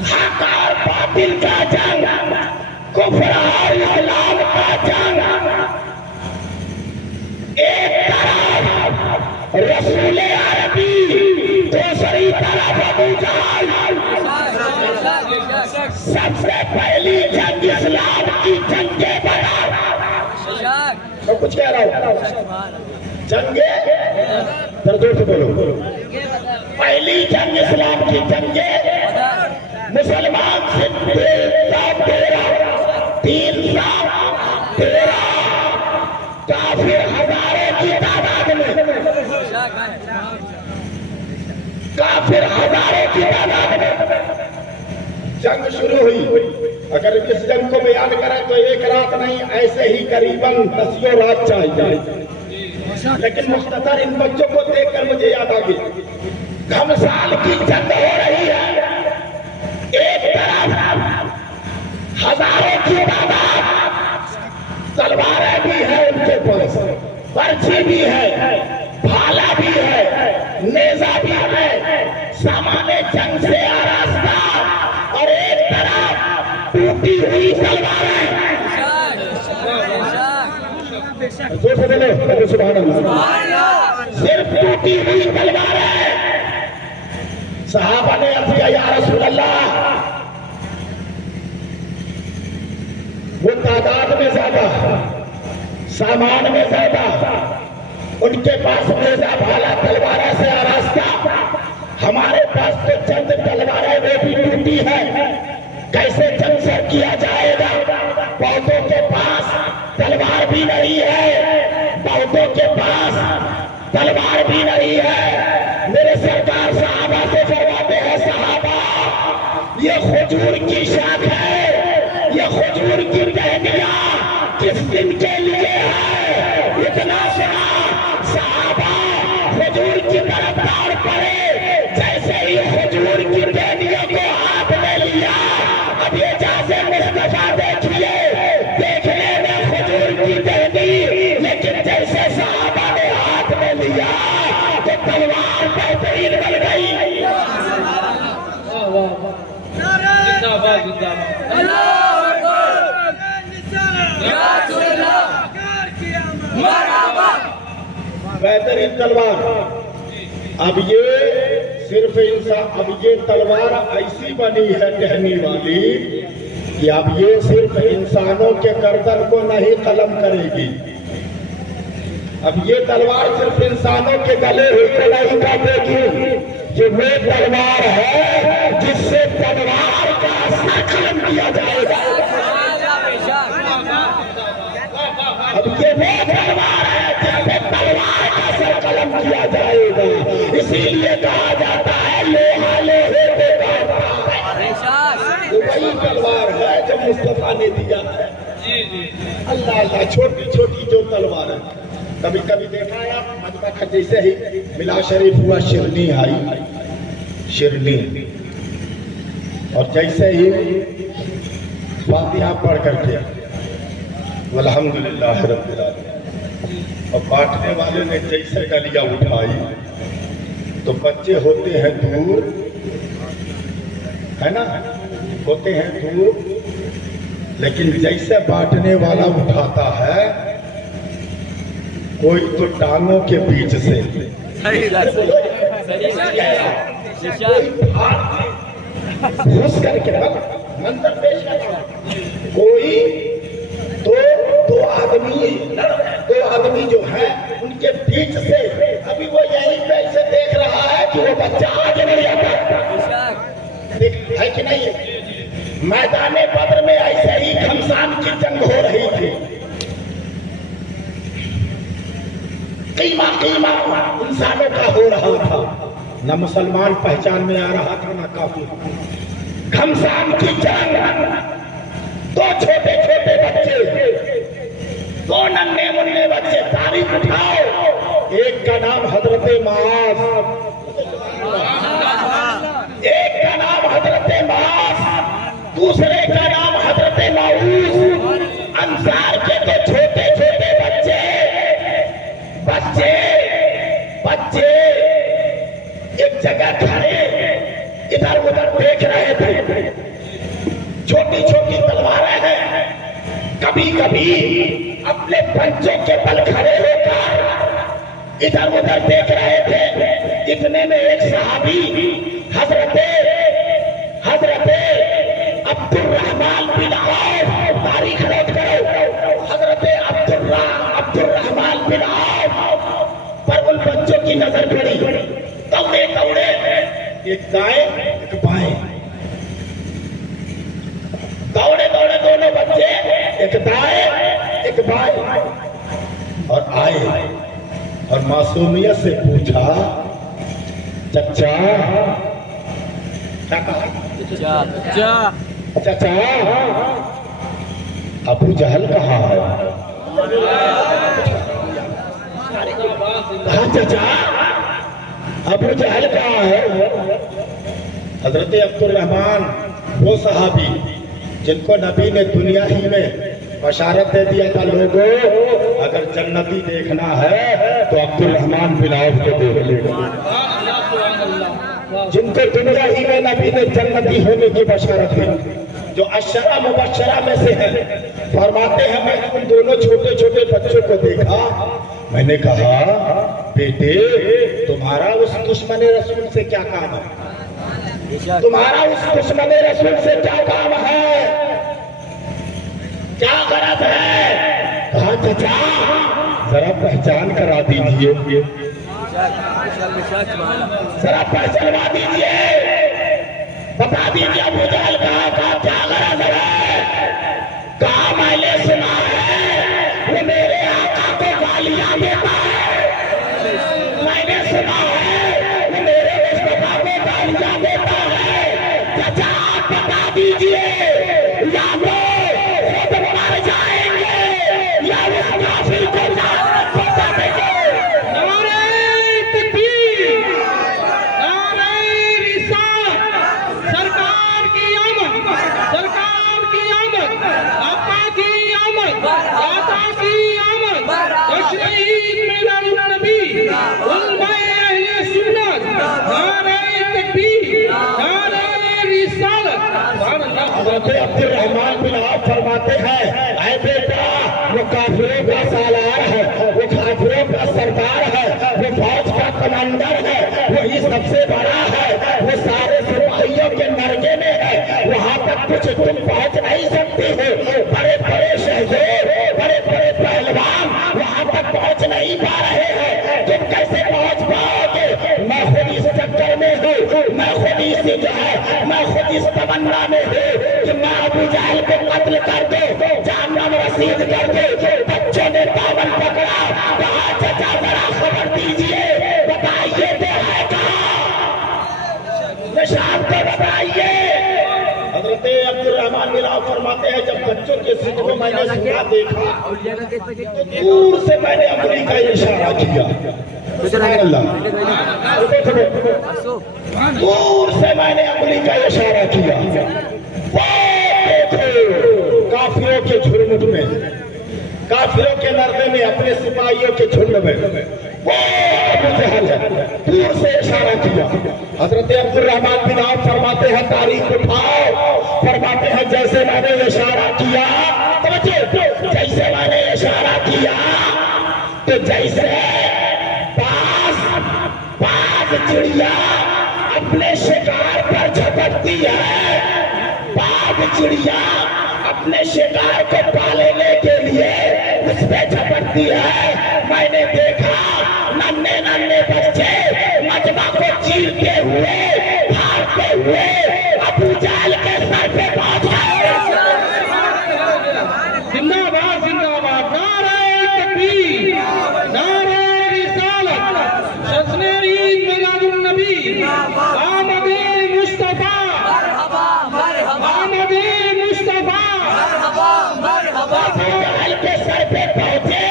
حق اور باطل کا جنگ کفر اور اسلام کا جنگ ایک طرف رسول عربی دوسری طرف ابو جہل سب سے پہلی جنگ اسلام کی جنگ بدر میں کچھ کہہ رہا ہوں جنگ دردوں سے بولو پہلی جنگ اسلام کی جنگ مسلمان سے 313 کافر ہزاروں کی تعداد میں کافر ہزاروں کی تعداد میں جنگ شروع ہوئی اگر اس جنگ کو بیان کریں تو ایک رات نہیں ایسے ہی قریباً 10 رات چاہیے لیکن مختصر ان بچوں کو دیکھ کر مجھے یاد آ گئی گھمسان کی جنگ ہو رہی ہے ایک طرف ہزاروں کی تعداد تلواریں بھی ہیں ان کے پاس برچھی بھی ہے بھالا بھی ہے نیزہ بھی ہے سامان جنگ سے آراستہ اور ایک طرف ٹوٹی ہوئی تلواریں صرف ٹوٹی ہوئی تلواریں صحابہ نے عرض کیا یا رسول اللہ وہ تعداد میں زیادہ سامان میں زیادہ ان کے پاس نیزہ بھالا تلواریں سے آراستہ ہمارے پاس تو چند تلواریں وہ بھی ٹوٹی ہے کیسے جنگ سے کیا جائے گا بہتوں کے پاس تلوار بھی نہیں ہے بہتوں کے پاس تلوار بھی نہیں ہے میرے سرکار صحابہ سے فرماتے ہیں صحابہ یہ کھجور کی شاخ ہے یہ کھجور کی ٹہنیاں کس دن کے لیے ہے اتنا سنا صحابہ کھجور کی طرف دوڑ پڑے جیسے ہی کھجور کی ٹہنیوں کو ہاتھ میں لیا اب یہ جیسے مصطفیٰ دیکھیے دیکھنے میں کھجور کی ٹہنی لیکن جیسے صحابہ نے ہاتھ میں لیا تو تلوار بہترین بن گئی بہترین تلوار اب یہ صرف انسان اب یہ تلوار ایسی بنی ہے ٹہنی والی کہ اب یہ صرف انسانوں کے گردن کو نہیں قلم کرے گی اب یہ تلوار صرف انسانوں کے گلے ہی نہیں کاٹے گی یہ وہ تلوار ہے جس سے تلوار کا قلم کیا جائے گا. اب یہ وہ تلوار ہے جس پہ تلوار کا سر قلم کیا جائے گا. اسی لیے کہا جاتا ہے لوہا لوہے پہ کاٹتا ہے. وہی تلوار ہے جو مصطفیٰ نے دیا ہے. اللہ اللہ چھوٹی چھوٹی جو تلوار ہے. کبھی کبھی دیکھا ہے آپ مجمع جیسے ہی ملا شریف ہوا شرنی آئی شرنی اور جیسے ہی فاتحہ پڑھ کر کے الحمدللہ رب العالمین اور بانٹنے والے نے جیسے گلیاں اٹھائی تو بچے ہوتے ہیں دور ہے نا ہوتے ہیں دور لیکن جیسے بانٹنے والا اٹھاتا ہے کوئی تو ٹانگوں کے بیچ سے گھس کر کے منظر پیش کرتا کوئی دو آدمی جو ہیں ان کے بیچ سے ابھی وہ یہیں پہ اسے دیکھ رہا ہے کہ وہ بچہ آگے نہیں آتا ہے کہ نہیں. میدان بدر میں ایسے ہی گھمسان کی جنگ ہو رہی تھی. قیمہ انسانوں کا ہو رہا تھا. نہ مسلمان پہچان میں آ رہا تھا نہ کافر. گھمسان کی جنگ. دو چھوٹے چھوٹے بچے دو ننھے منھے بچے تاریخ اٹھاؤ. ایک کا نام حضرت معاذ ایک کا نام حضرت معاذ دوسرے کا نام حضرت معوذ. انصار کے تو چھوٹے چھوٹے بچے ایک جگہ کھڑے ادھر ادھر دیکھ رہے تھے. چھوٹی چھوٹی تلواریں ہیں. کبھی کبھی اپنے پنجوں کے بل کھڑے ہو کر ادھر ادھر دیکھ رہے تھے. اتنے میں ایک صحابی حضرت عبد الرحمن بن عوف تاریخ نوٹ کرو. حضرت عبد الرحمن بن عوف پر ان بچوں کی نظر پڑی. دوڑے ایک دائیں ایک بائیں دوڑے دونوں بچے ایک دائیں ایک بائیں اور آئے اور معصومیت سے پوچھا چچا کیا کہا چچا ابو جہل کہاں ہے. کہا چچا ابو جہل کہاں ہے. حضرت عبد الرحمن وہ صحابی جن کو نبی نے دنیا ہی میں بشارت دے دیا تھا لوگوں اگر جنتی دیکھنا ہے تو عبد الرحمن بن عوف کو دیکھ لے. جن کو دنیا ہی میں نبی نے جنتی ہونے کی بشارت دی جو عشرہ مبشرہ میں سے ہیں. فرماتے ہیں میں ان دونوں چھوٹے چھوٹے بچوں کو دیکھا. میں نے کہا بیٹے تمہارا اس دشمن رسول سے کیا کام ہے. تمہارا اس دشمن رسول سے کیا کام ہے کیا غرض ہے. کہا چچا ذرا پہچان کرا دیجیے ذرا پہچانوا دیجیے بتا دیجیے ابو جہل کا کیا غرض ہے. کہا میں نے سنا ہے وہ میرے آقا کو گالیاں دیتا ہے. میں نے سنا ہے وہ میرے مصطفیٰ کو گالیاں دیتا ہے. چچا آپ بتا دیجیے یا وہ خود مر جائیں گے یا اس کافر کو لعنت پہنچا دیں گے. حضرت عبد الرحمن بن عوف فرماتے ہیں اے بیٹا وہ کافروں کا سالار ہے وہ کافروں کا سردار ہے وہ فوج کا کمانڈر ہے وہی سب سے بڑا ہے وہ سارے سپاہیوں کے مرکے میں ہے. وہاں تک کچھ تم پہنچ نہیں سکتے ہو. بڑے بڑے شہزور بڑے بڑے پہلوان وہاں تک پہنچ نہیں پا رہے ہیں. تم کیسے پہنچ پاؤ گے. میں خود اس چکر میں ہوں. میں خود اس جو ہے میں خود اس تمنا میں ہوں تم ابو جہل کو قتل کر دو، جہنم رسید کر دو۔ بچوں نے دامن پکڑا، کہا چچا ذرا خبر دیجئے، بتائیے تو ہے کہاں، نشان کو بتائیے۔ حضرت عبدالرحمن بن عوف فرماتے ہیں جب بچوں کے ذکر کو میں نے سنا دیکھا تو دور سے میں نے انگلی کا اشارہ کیا۔ سبحان اللہ، دور سے میں نے انگلی کا اشارہ کیا۔ وہ دیکھو کافروں کے جھرمٹ میں، کافروں کے نردے میں، اپنے سپاہیوں کے جھنڈ میں وہ ابو جہل ہے، دور سے اشارہ کیا۔ حضرت عبدالرحمن بن عوف فرماتے ہیں تاریخ اٹھاؤ، فرماتے ہیں جیسے میں نے اشارہ کیا، جیسے میں نے اشارہ کیا تو جیسے باز چڑیا اپنے شکار پر جھپٹتی ہے، باز چڑیا اپنے شکار کو پالنے کے لیے اس پہ جھپٹتی ہے، میں نے دیکھا ننھے ننھے بچے مجمع کو چیرتے ہوئے، بھاگتے ہوئے ابو جہل کے سر پہ پہنچ گئے۔ زندہ باد زندہ باد، نعرہ تکبیر، نعرہ رسالت، جشن عید میلاد النبی، آمد مصطفیٰ، آمد مصطفیٰ۔ ابو جہل کے سر پہ پہنچے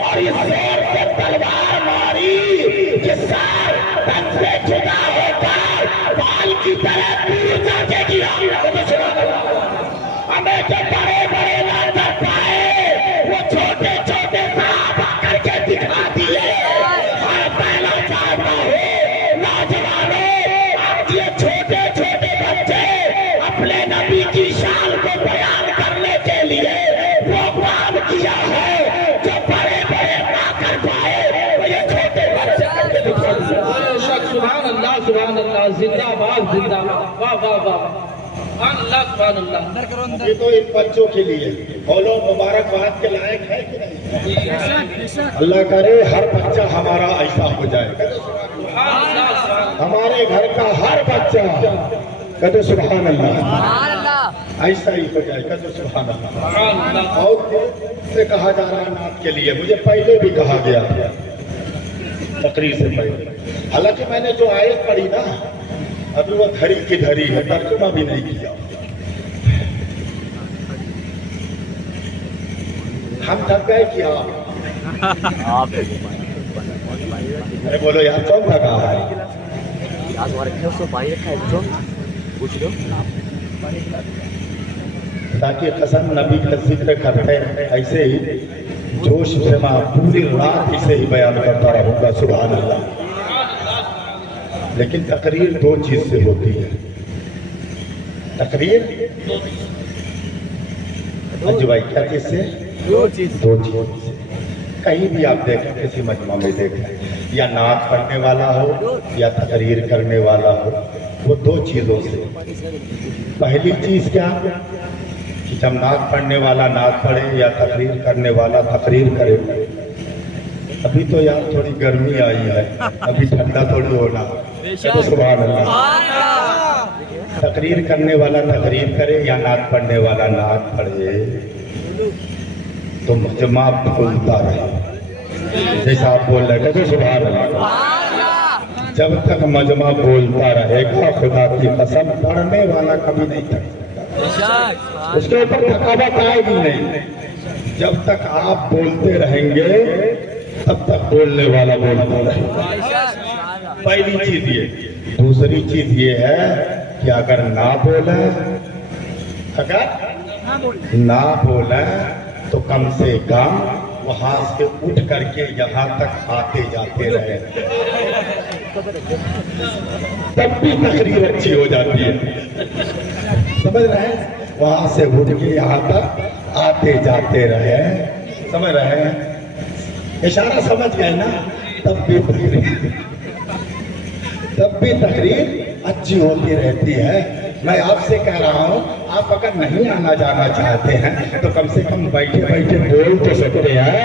اور اس زور سے تلوار ماری کہ سر تن سے جدا ہو کر بال کی طرح دور جا کے گرا۔ ہمیں جو بڑے بڑے نہ کر پائے وہ چھوٹے چھوٹے صحابہ کر کے دکھا دیے۔ ہر پہلا چاہتا ہو نوجوانوں، آج یہ چھوٹے چھوٹے بچے اپنے نبی کی شان کو بیان کرنے کے لیے وہ کام کیا ہے جو بڑے بڑے نہ کر پائے وہ یہ چھوٹے بچے کر کے دکھا دیے۔ سبحان اللہ سبحان اللہ، زندہ باد زندہ باد، واہ واہ واہ، سبحان اللہ سبحان اللہ۔ یہ تو ان بچوں کے لیے بولو مبارکباد کے لائق ہے کہ نہیں؟ اللہ کرے ہر بچہ ہمارا ایسا ہو جائے، ہمارے گھر کا ہر بچہ کہتے سبحان اللہ ایسا ہی ہو جائے، کہتے سبحان اللہ۔ اور سے کہا جا رہا ہے نعت کے لیے، مجھے پہلے بھی کہا گیا تقریر سے پہلے، حالانکہ میں نے جو آیت پڑھی نا ابھی وہ دھری کی دھری ہے، ترجمہ بھی نہیں کیا۔ ہم تھک گئے کیا؟ ارے بولو یار کون تھکا ہے؟ تاکہ قسم نبی کا ذکر کرتے ایسے ہی جوش سے میں پوری رات اسے ہی بیان کرتا رہوں گا، سبحان اللہ۔ لیکن تقریر دو چیز سے ہوتی ہے، تقریر انجو بھائی کیا چیز سے؟ دو چیز سے۔ کہیں بھی آپ دیکھیں، کسی مجمع میں دیکھیں، یا نعت پڑھنے والا ہو یا تقریر کرنے والا ہو، وہ دو چیزوں سے۔ پہلی چیز کیا کہ جب نعت پڑھنے والا نعت پڑھے یا تقریر کرنے والا تقریر کرے۔ ابھی تو یار تھوڑی گرمی آئی ہے، ابھی ٹھنڈا تھوڑی ہونا، تو سبحان اللہ۔ تقریر کرنے والا تقریر کرے یا نعت پڑھنے والا نعت پڑھے تو مجمع بھولتا رہے، جیسا آپ بول رہے ہیں، سبحان اللہ۔ جب تک مجمع بولتا رہے گا خدا کی قسم پڑھنے والا کبھی نہیں تھک سکتا، اس کے اوپر تھکاوٹ آئے گی نہیں۔ جب تک آپ بولتے رہیں گے تب تک بولنے والا بولتا رہے گا، پہلی چیز یہ۔ دوسری چیز یہ ہے کہ اگر نہ بولیں تو کم سے کم وہاں سے اٹھ کر کے یہاں تک آتے جاتے رہے، تب بھی تقریر اچھی ہو جاتی ہے، سمجھ رہے ہیں؟ وہاں سے اٹھ کے یہاں تک آتے جاتے رہے، سمجھ رہے ہیں؟ اشارہ سمجھ گئے نا؟ تب بھی تقریر اچھی ہوتی رہتی ہے۔ میں آپ سے کہہ رہا ہوں، آپ اگر نہیں آنا جانا چاہتے ہیں تو کم سے کم بیٹھے بیٹھے بول تو سکتے ہیں۔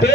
2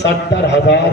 70,000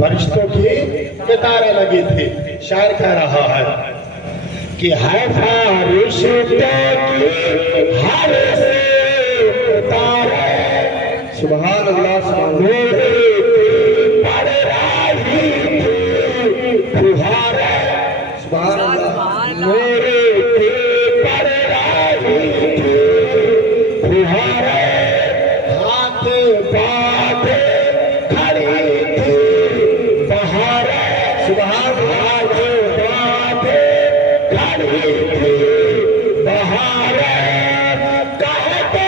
فرشتوں کی کتاریں لگی تھی. شاعر کہہ رہا ہے کہ ہے فرشتوں کی ہر سے کتاریں. سبحان اللہ سبحان اللہ. پر راہی فہارے. سبحان اللہ. میرے پر راہی فہارے. ہاتھ باندھے کھڑی تھی بہارے. سبحان اللہ. باندھے کھڑی تھی بہارے. کہتے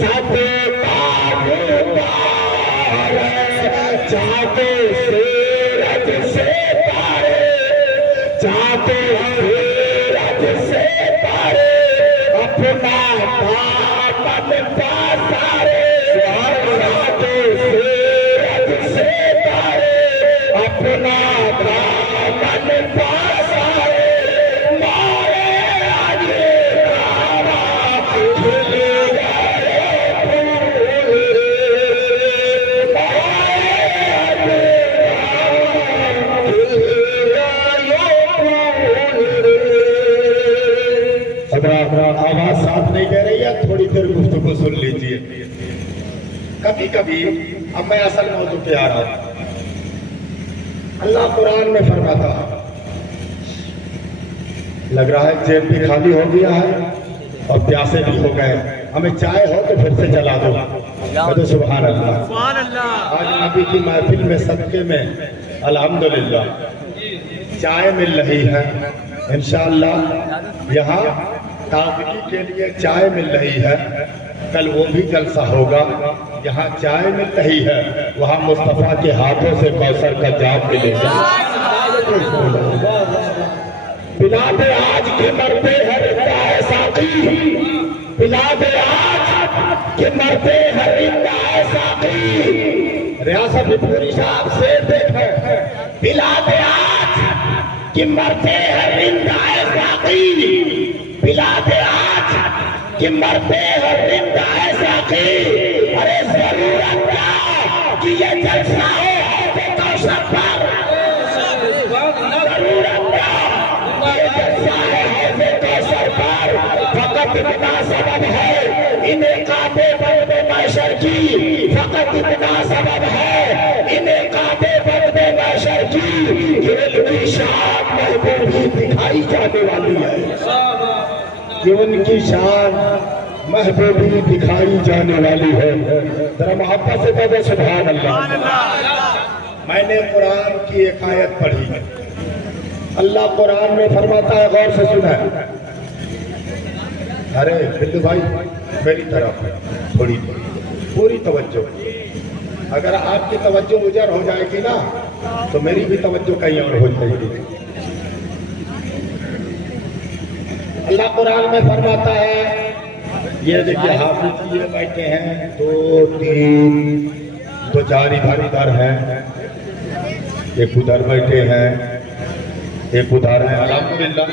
سب چاہتے سورج سے تارے. چاہتے سورج سے تارے. اپنا دامن پاسارے. چاہتے سورج سے تارے. اپنا دامن پاسارے. مارے آگے دارا کھل آواز ساتھ نہیں کہہ رہی ہے. تھوڑی دیر گفتگو سن لیجئے. کبھی کبھی اب میں اصل موضوع پہ آ رہا ہوں. اللہ قرآن میں فرماتا ہے. لگ رہا ہے جیب بھی خالی ہو گیا ہے اور پیاسے بھی ہو گئے. ہمیں چائے ہو تو پھر سے چلا دو. تو سبحان اللہ. آج نبی کی محفل میں صدقے میں الحمدللہ چائے مل رہی ہے. انشاءاللہ یہاں تازگی کے لیے چائے مل رہی ہے. کل وہ بھی جلسہ ہوگا. یہاں چائے مل رہی ہے, وہاں مصطفیٰ کے ہاتھوں سے کوثر کا جام ملے گا. بلاد آج کے مرتے ہیں رندہ ساقی. بلاد آج کے مرتے ہیں رندہ ساقی. ریاست پوری صاحب سے دیکھیں. بلاد آج کہ مرتے ہیں رندہ ساقی. بلاد آج کہ مرتے ہیں رندہ ساقی. ارے ضرورت کیا کہ یہ جلسہ ہو حوض کوثر پر. ضرورت کیا یہ جلسہ ہے حوض کوثر پر. فقط اتنا سبب ہے انعقاد برد محشر کی. فقط اتنا سبب ہے انعقاد برد محشر کی کہ ان کی شان محبوبی دکھائی جانے والی ہے. کہ ان کی شان محبوبی دکھائی جانے والی ہے. ذرا محبت سے کہو سبحان اللہ. میں نے قرآن کی ایک آیت پڑھی. اللہ قرآن میں فرماتا ہے, غور سے سنا ہے. ارے بلو بھائی میری طرف تھوڑی پوری توجہ. اگر آپ کی توجہ ادھر ہو جائے گی نا تو میری بھی توجہ کہیں اور ہو جائے گی. اللہ قرآن میں فرماتا ہے, یہ دیکھیے حافظ یہ بیٹھے ہیں 2 3 2 4 ادھر ہیں, ایک ادھر بیٹھے ہیں, ایک ادھر ہے. الحمدللہ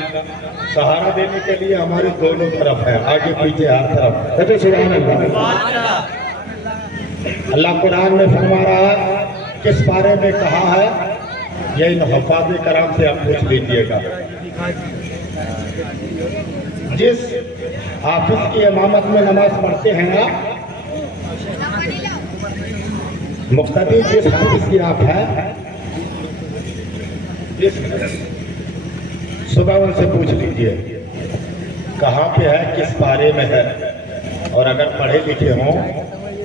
سہارا دینے کے لیے ہماری دونوں طرف ہے, آگے پیچھے ہر طرف. سبحان اللہ. اللہ قرآن میں فرما رہا ہے, کس بارے میں کہا ہے یہ ان حفاظ کرام سے آپ پوچھ لیجئے گا. جس حافظ کی امامت میں نماز پڑھتے ہیں آپ, مقتدی جس حافظ کی آپ ہے, صبح ان سے پوچھ لیجئے کہاں پہ ہے, کس بارے میں ہے. اور اگر پڑھے لکھے ہوں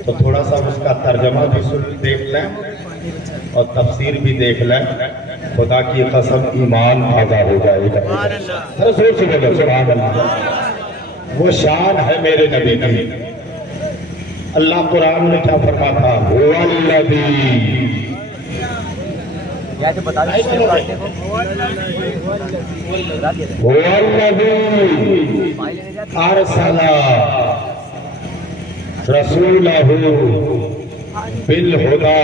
تو تھوڑا سا اس کا ترجمہ بھی دیکھ لیں اور تفسیر بھی دیکھ لیں. خدا کی قسم ایمان تازہ ہو جائے گا. سبحان اللہ. وہ شان ہے میرے نبی کی. اللہ قرآن میں کیا فرماتا, هو الذی ارسل رسولہ بالہدی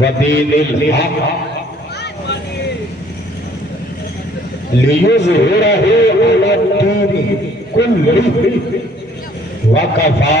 ودین الحق لیظہرہ علی الدین کلہ وکفی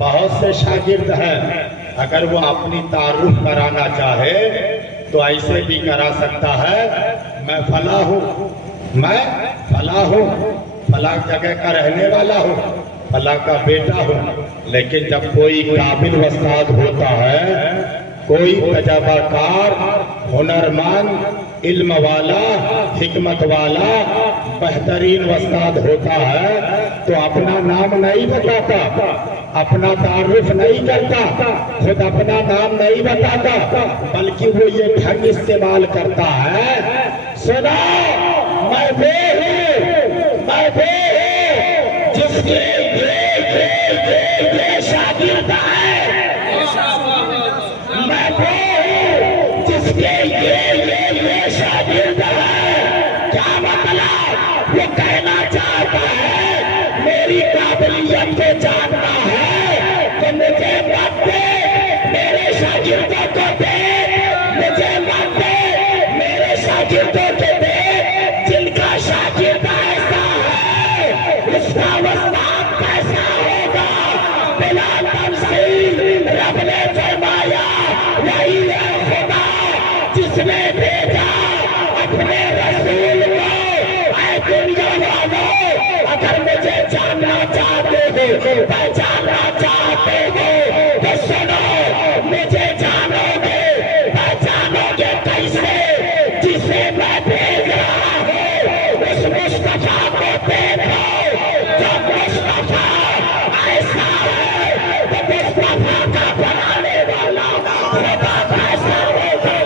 بہت سے شاگرد ہیں، اگر وہ اپنی تعارف کرانا چاہے تو ایسے بھی کرا سکتا ہے، میں فلاں ہوں، میں فلاں ہوں، فلاں جگہ کا رہنے والا ہوں، فلاں کا بیٹا ہوں۔ لیکن جب کوئی قابل استاد ہوتا ہے، کوئی تجربہ کار، ہنرمند، علم والا، حکمت والا، بہترین استاد ہوتا ہے تو اپنا نام نہیں بتاتا، اپنا تعارف نہیں کرتا، خود اپنا نام نہیں بتاتا، بلکہ وہ یہ ڈھنگ استعمال کرتا ہے، سنا میں وہ ہوں، میں وہ ہوں جس کے یہ شاگرد ہے، میں وہ ہوں جس کے یہ شاگرد ہے۔ کیا مطلب؟ وہ کہنا چاہتا ہے میری قابلیت کو جاننا ہے تو مجھے مت دے، میرے شاگردوں کو دے، مجھے مت دے، میرے شاگردوں کو دے۔ جن کا شاگرد ایسا ہے اس کا استاد کیسا ہوگا؟ بلا تمثیل رب نے فرمایا وہی ہے خدا جس نے بھیجا اپنے رسول کو۔ اے دنیا والوں، اگر مجھے جاننا چاہتے ہو، پہچاننا چاہتے ہو تو سنو، مجھے جانو گے، پہچانو گے کیسے؟ جسے میں بھیج رہا ہوں اس مصطفیٰ کو دیکھو، جب مصطفیٰ ایسا ہے تو مصطفیٰ کا بنانے والا خدا کیسا ہوگا؟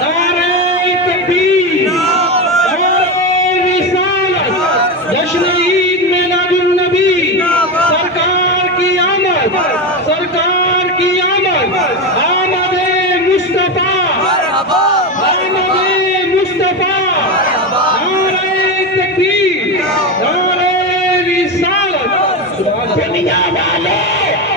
نعرہ تکبیر، نعرہ رسالت، جشن عید میلاد النبی، سرکار کی آمد، سرکار کی آمد، آمد مصطفیٰ، آمد مصطفیٰ، نعرہ تکبیر، نعرہ رسالت۔ دنیا والوں،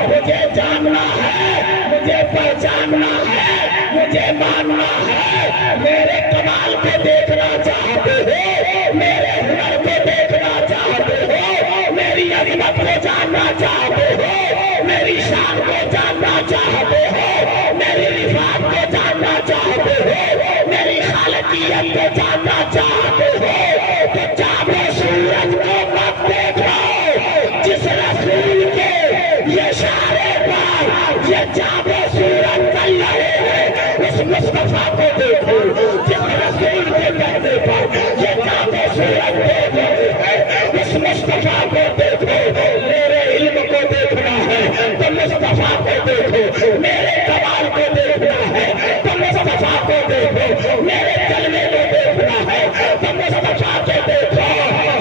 مجھے جاننا ہے، مجھے پہچاننا ہے، مجھے ماننا ہے۔ میرے کمال کو دیکھنا چاہتے ہو، میرے ہنر کو دیکھنا چاہتے ہو، میری عظمت کو جاننا چاہتے ہو، میری شان کو جاننا چاہتے ہو، میری رفعت کو جاننا چاہتے ہو، میری خالقیت کو جاننا چاہتے ہو تو چاہو سورج کو مت دیکھو، جس رسول کے یہ اشارے پر یہ جانے سورج چل رہے ہیں، اس مصطفیٰ کو دیکھو، جس رسول کے کہنے پر یہ جانے سورج دیکھ رہے ہیں، اس مصطفیٰ کو دیکھو۔ میرے علم کو دیکھنا ہے تو مصطفیٰ کو دیکھو، میرے کمال کو دیکھنا ہے تو مصطفیٰ کو دیکھو، میرے کلمے کو دیکھنا ہے تو مصطفیٰ کو دیکھو۔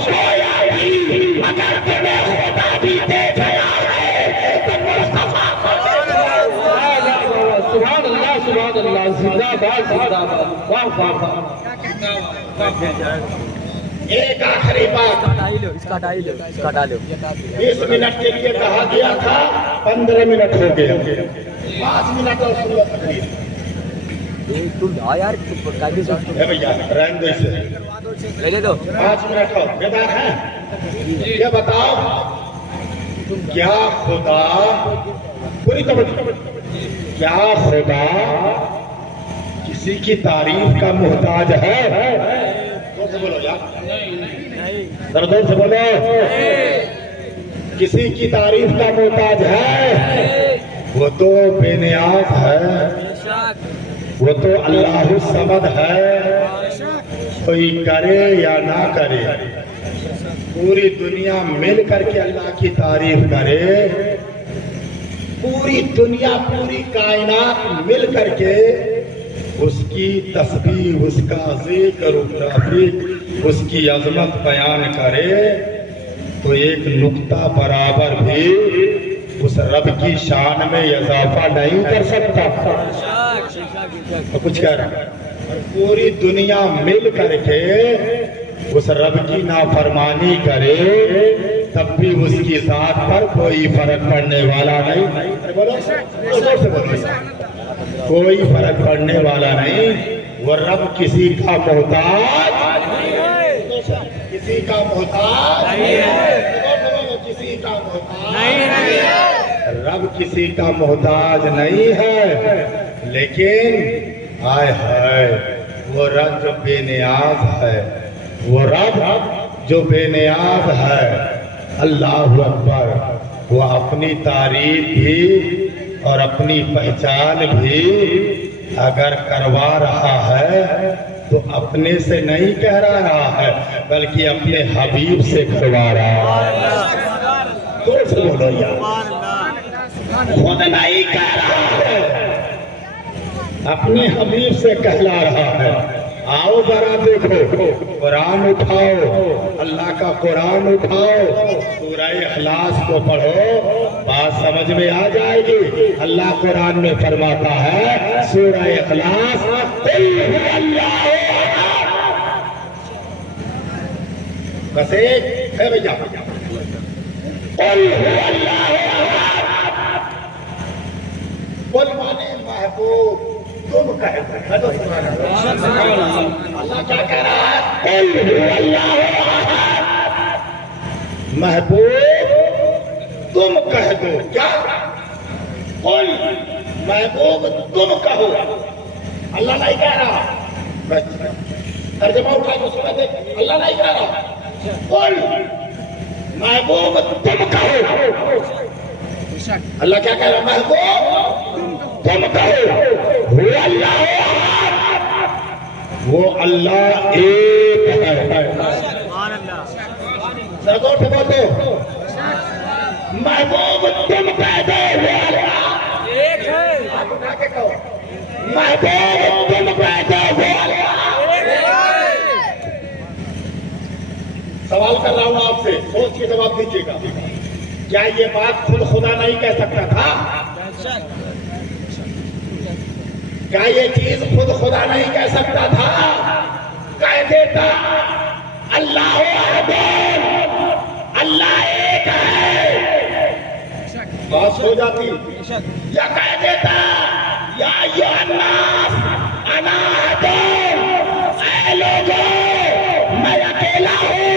گویا بھی اگر تمہیں خدا بھی دیکھ رہا ہے تو مصطفیٰ کو دیکھو۔ سبحان اللہ، سبحان اللہ، زندہ باد، زندہ باد، واہ واہ واہ۔ ایک آخری بات، اس کا ڈائی لو، اس کا ڈالو۔ 20 منٹ کے لیے کہا گیا تھا، 15 منٹ ہو گئے، 5 منٹ اور سنو تقریر۔ تم آ یار، قاعدے سے اے بھیا رہنے دو اسے، لے لے دو۔ 5 منٹ ہو بیدار ہیں؟ یہ بتاؤ کیا خدا، پوری توجہ، کیا خدا کسی کی تعریف کا محتاج ہے؟ زور سے بولو یار، ذرا زور سے بولو۔ کسی کی تعریف کا محتاج ہے؟ وہ تو بے نیاز ہے، وہ تو اللہ الصمد ہے، کوئی کرے یا نہ کرے، پوری دنیا مل کر کے اللہ کی تعریف کرے، پوری دنیا، پوری کائنات مل کر کے اس کی تسبیح، اس کا ذکر و تحقیق، اس کی عظمت بیان کرے تو ایک نقطہ برابر بھی اس رب کی شان میں اضافہ نہیں کر سکتا۔ تو کچھ کہہ رہا ہے، پوری دنیا مل کر کے اس رب کی نافرمانی کرے تب بھی اس کی ذات پر کوئی فرق پڑنے والا نہیں۔ کوئی فرق پڑنے والا نہیں۔ وہ رب کسی کا محتاج، کسی کا محتاج، کسی کا محتاج۔ رب کسی کا محتاج نہیں ہے، لیکن آئے ہے وہ رب جو بے نیاز ہے، وہ رب جو بے نیاز ہے، اللہ اکبر، وہ اپنی تعریف بھی اور اپنی پہچان بھی اگر کروا رہا ہے تو اپنے سے نہیں کہہ رہا ہے بلکہ اپنے حبیب سے کروا رہا ہے۔ تو سے بولو یار، خود نہیں کہہ رہا ہے، اپنے حبیب سے کہلا رہا ہے۔ آؤ ذرا دیکھو، قرآن اٹھاؤ، اللہ کا قرآن اٹھاؤ، سورہ اخلاص کو پڑھو، بات سمجھ میں آ جائے گی۔ اللہ قرآن میں فرماتا ہے سورہ اخلاص، قل هو اللہ احد، بس ایک ہے بھیا، قل هو اللہ احد، قل مانے محبوب، تم کہہ دو، اللہ کیا کہہ رہا ہے؟ قل هو اللہ احد، محبوب تم کہہ دو، کیا؟ قل، محبوب تم کہو، اللہ نہیں کہہ رہا، ترجمہ اٹھا کے سنا دے، اللہ نہیں کہہ رہا، قل محبوب تم کہو، اللہ کیا کہہ رہا؟ محبوب تم کہو، وہ اللہ احد، وہ اللہ ایک ہے۔ سرگوٹ بولتے ہو، محبوب تم کہہ دو وہ اللہ ایک ہے، آپ اٹھا کے کہو، محبوب تم کہہ دو وہ اللہ ایک ہے۔ سوال کر رہا ہوں آپ سے، سوچ کے جواب دیجیے گا، کیا یہ بات خود خدا نہیں کہہ سکتا تھا؟ کیا یہ چیز خود خدا نہیں کہہ سکتا تھا؟ کہہ دیتا اللہ احد، اللہ ایک ہے، بات ہو جاتی، یا کہہ دیتا یا ایھا الناس انا احد، اے لوگوں میں اکیلا ہوں،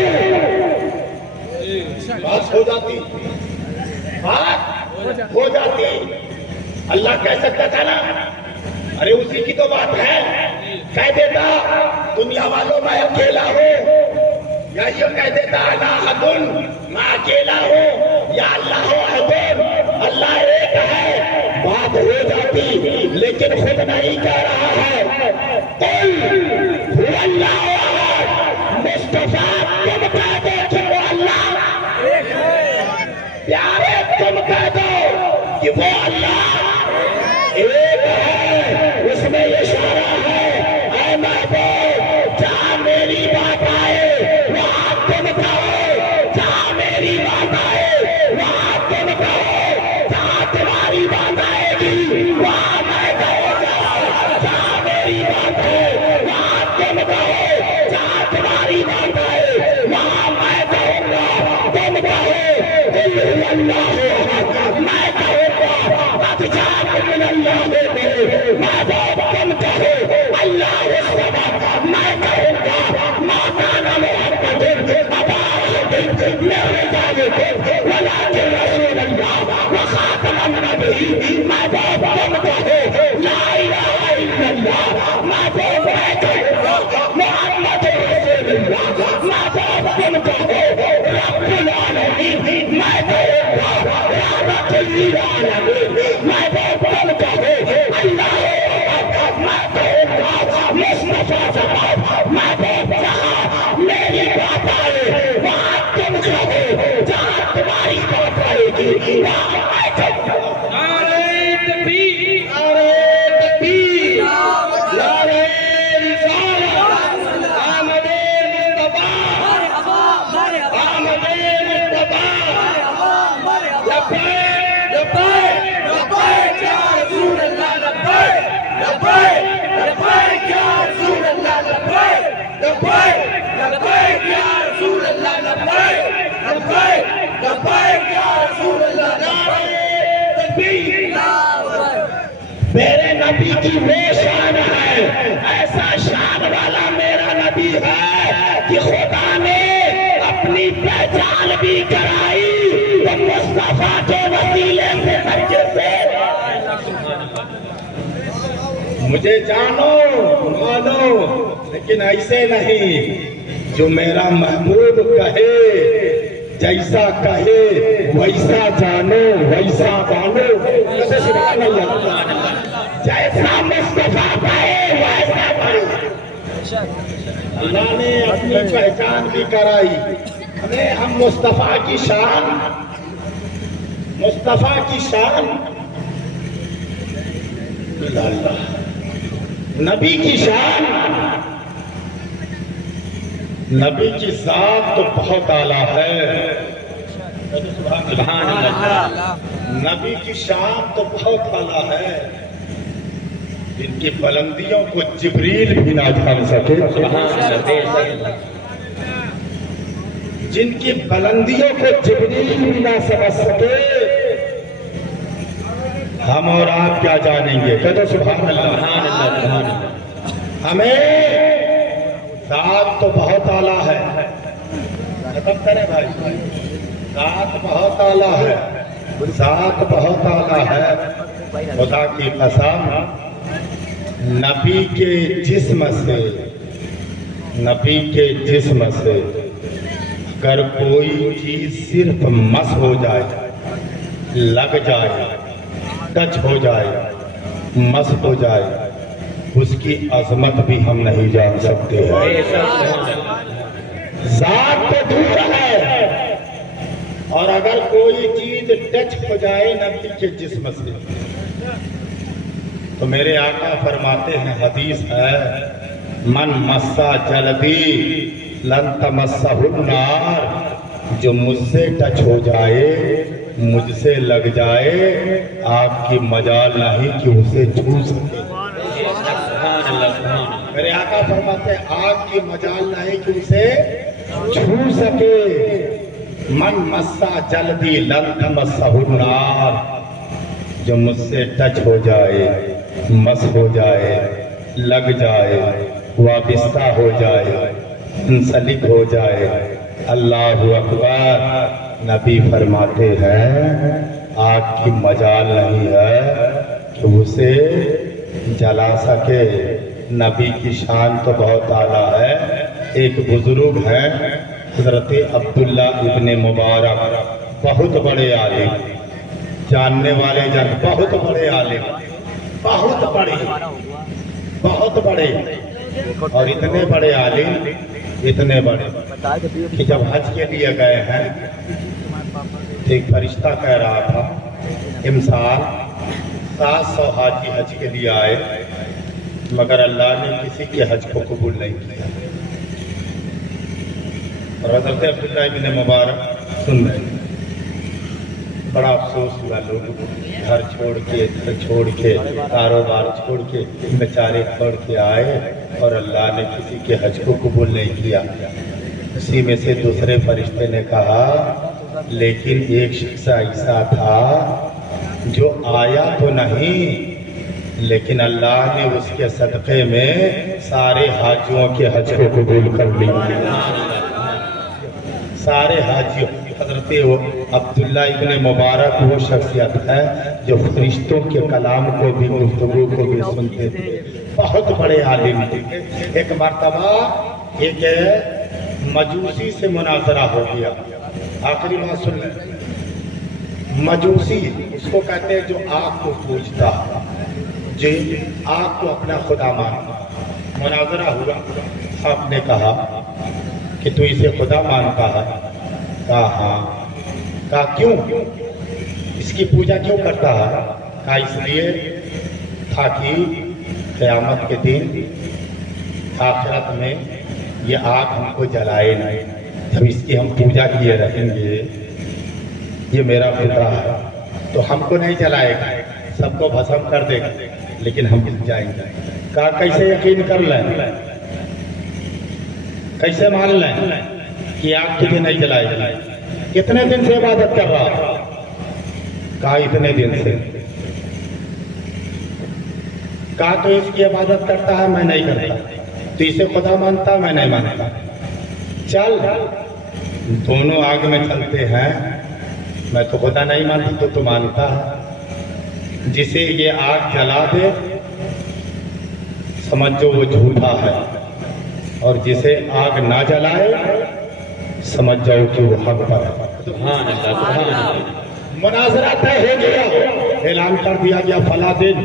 بات ہو جاتی، بات ہو جاتی۔ اللہ کہہ سکتا تھا نا، ارے اسی کی تو بات ہے، کہہ دیتا دنیا والوں میں اکیلا ہوں، یا یہ کہہ دیتا انا احد، میں اکیلا ہوں، یا اللہ احد، اللہ ایک ہے، بات ہو جاتی، لیکن خود نہیں کہہ رہا ہے۔ قل هو اللہ احد، مصطفیٰ تم کہہ دو کہ وہ اللہ ایک ہے، پیارے تم کہہ دو کہ وہ اللہ ایک ہے، اس میں اشارہ ہے، اے محبوب جہاں میری بات آئے وہاں تم کہو، جہاں میری بات آئے وہاں تم کہو، جہاں تمہاری بات آئے گی وہاں میں کہوں گا، جہاں میری بات ہے وہاں تم کہو، جہاں تمہاری بات آئے وہاں میں کہوں گا، تم کہو قل هو اللہ احد، میں کہوں گا قد جاءکم من اللہ محبوب تم کہو اللہ الصمد، میں کہوں گا ما کان محمد ابا احد من رجالکم ولکن رسول اللہ وخاتم النبیین، محبوب تم کہو لا الہ الا اللہ، محبوب میں کہوں گا محمد رسول اللہ، محبوب تم کہو رب العالمین، میں کہوں گا رحمت للعالمین، محبوب تم کہو اللہ احد، میں کہوں گا مصطفیٰ جواب، محبوب جہاں میری بات آئے وہاں تم کہو، جہاں تمہاری بات آئے گی وہاں میں کہوں گا۔ نعرہ تکبیر، نعرہ تکبیر، نعرہ رسالت، آمد مصطفیٰ، آمد مصطفیٰ، لبیک لبیک لبیک یا رسول اللہ، لبیک لبیک لبیک یا رسول اللہ، لبیک لبیک لبیک یا رسول اللہ، لبیک لبیک لبیک یا رسول اللہ، نعرہ تکبیر۔ میرے نبی کی وہ شان ہے، ایسا شان والا میرا نبی ہے کہ خدا نے اپنی پہچان بھی کرائی، تو مصطفیٰ کے وسیلے سے کر کے مجھے جانو مانو لیکن ایسے نہیں، جو میرا محبوب کہے جیسا کہے ویسا جانو ویسا مانو۔ سبحان اللہ، جیسا مصطفیٰ کہے ویسا کرو۔ اللہ نے اپنی پہچان بھی کرائی ہمیں، ہم مصطفیٰ کی شان، مصطفیٰ کی شان، اللہ نبی کی شان، نبی کی ذات تو بہت اعلیٰ ہے، سبحان اللہ، نبی کی شان تو بہت اعلیٰ ہے، جن کی بلندیوں کو جبریل بھی نہ جان سکے، جن کی بلندیوں کو جبریل بھی نہ سمجھ سکے، ہم اور آپ کیا جانیں گے؟ کہو سبحان اللہ۔ ہمیں ذات تو بہت اعلیٰ ہے، ختم کریں بھائی، ذات بہت اعلیٰ ہے، ذات بہت اعلیٰ ہے، خدا کی قسم نبی کے جسم سے، نبی کے جسم سے اگر کوئی چیز صرف مس ہو جائے، لگ جائے، ٹچ ہو جائے، مس ہو جائے، اس کی عظمت بھی ہم نہیں جان سکتے ہیں۔ ذات تو دور ہے، اور اگر کوئی چیز ٹچ ہو جائے نبی کے جسم سے تو میرے آقا فرماتے ہیں، حدیث ہے، من مسا جلدی لن تمسہ النار، جو مجھ سے ٹچ ہو جائے، مجھ سے لگ جائے، آگ کی مجال نہیں کہ اسے چھو سکے۔ میرے آقا فرماتے ہیں آگ کی مجال نہیں کہ اسے چھو سکے۔ من مسا جلدی لن تمسہ النار، جو مجھ سے ٹچ ہو جائے، مس ہو جائے، لگ جائے، وابستہ ہو جائے، منسلک ہو جائے، اللہ اکبر، نبی فرماتے ہیں آگ کی مجال نہیں ہے کہ اسے جلا سکے۔ نبی کی شان تو بہت اعلیٰ ہے۔ ایک بزرگ ہیں حضرت عبداللہ ابن مبارک، بہت بڑے عالم، جاننے والے جن، بہت بڑے عالم، بہت بڑے، بہت بڑے، اور اتنے بڑے عالم، اتنے بڑے کہ جب حج کے لیے گئے ہیں تو ایک فرشتہ کہہ رہا تھا امسال 700 حاجی حج کے لیے آئے، مگر اللہ نے کسی کے حج کو قبول نہیں کیا۔ اور حضرت عبداللہ ابن مبارک سن رہے ہیں، بڑا افسوس ہوا، لوگ گھر چھوڑ کے کاروبار چھوڑ کے بیچارے چھوڑ کے آئے اور اللہ نے کسی کے حج کو قبول نہیں کیا۔ اسی میں سے دوسرے فرشتے نے کہا لیکن ایک شخص ایسا تھا جو آیا تو نہیں لیکن اللہ نے اس کے صدقے میں سارے حاجیوں کے حج کو قبول کر لیا۔ سارے حاجیوں، حضرت عبداللہ ابن مبارک وہ شخصیت ہے جو فرشتوں کے کلام کو بھی، گفتگو کو بھی سنتے تھے، بہت بڑے عالم تھے۔ ایک مرتبہ ایک مجوسی سے مناظرہ ہو گیا، آخری بات سن لیں، مجوسی اس کو کہتے ہیں جو آگ کو پوجتا، جو آگ کو اپنا خدا مانتا۔ مناظرہ ہوا، آپ نے کہا کہ تو اسے خدا مانتا ہے؟ کہا ہاں۔ کہا کیوں؟ اس کی پوجا کیوں کرتا ہے؟ کہا اس لیے تاکہ قیامت کے دن آخرت میں یہ آگ ہم کو جلائے نہیں، جب اس کی ہم پوجا کیے رہیں گے، یہ میرا خدا ہے تو ہم کو نہیں جلائے گا، سب کو بھسم کر دے گا لیکن ہم جل جائیں گے۔ کہا کیسے یقین کر لیں، کیسے مان لیں کہ آگ تجھے نہیں جلائے گی؟ کتنے دن سے عبادت کر رہا؟ کہا اتنے دن سے۔ کہا تو اس کی عبادت کرتا ہے، میں نہیں کرتا، تو اسے خدا مانتا، میں نہیں مانتا، چل دونوں آگ میں چلتے ہیں، میں تو خدا نہیں مانتا تو مانتا ہے، جسے یہ آگ جلا دے سمجھو وہ جھوٹا ہے، اور جسے آگ نہ جلائے سمجھ جاؤ کہ وہ حق پر ہے۔ سبحان اللہ سبحان اللہ۔ مناظرہ طے ہو گیا، اعلان کر دیا گیا فلاں دن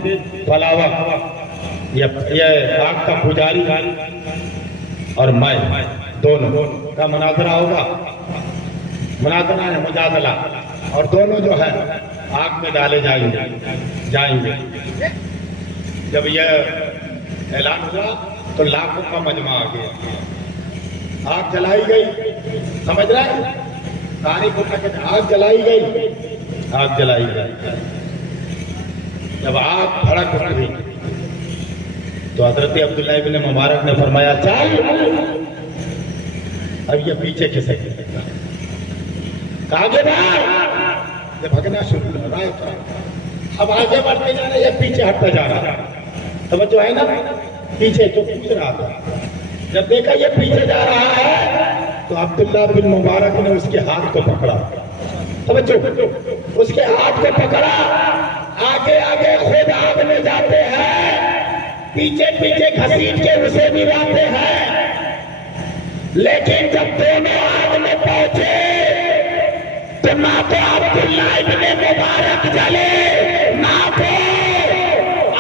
فلاں وقت یہ آگ کا پجاری اور میں دونوں کا مناظرہ ہوگا، مناظرہ ہے مجادلہ، اور دونوں جو ہے آگ میں ڈالے جائیں گے۔ جب یہ اعلان ہوا تو لاکھوں کا مجمع آ گیا، آگ جلائی گئی، سمجھ رہے ہیں؟ تاریخ آگ جلائی گئی، آگ جلائی گئی۔ جب آگ بھڑک اٹھی تو حضرت عبداللہ ابن مبارک نے فرمایا چل اب یہ پیچھے کسے آگے بڑھ، یہ بھگنا شروع ہو رہا ہے، اب آگے بڑھتے جا رہے، یہ پیچھے ہٹتا جا رہا، توجہ ہے نا؟ پیچھے تو پوچھ رہا تھا، جب دیکھا یہ پیچھے جا رہا ہے تو عبداللہ بن مبارک نے اس کے ہاتھ کو پکڑا، توجہ، اس کے ہاتھ کو پکڑا، آگے آگے خود آگ میں جاتے ہیں، پیچھے پیچھے گھسیٹ کے اسے بھی لاتے ہیں، لیکن جب دونوں آگ میں پہنچے تو نہ تو عبداللہ ابن مبارک جلے نہ تو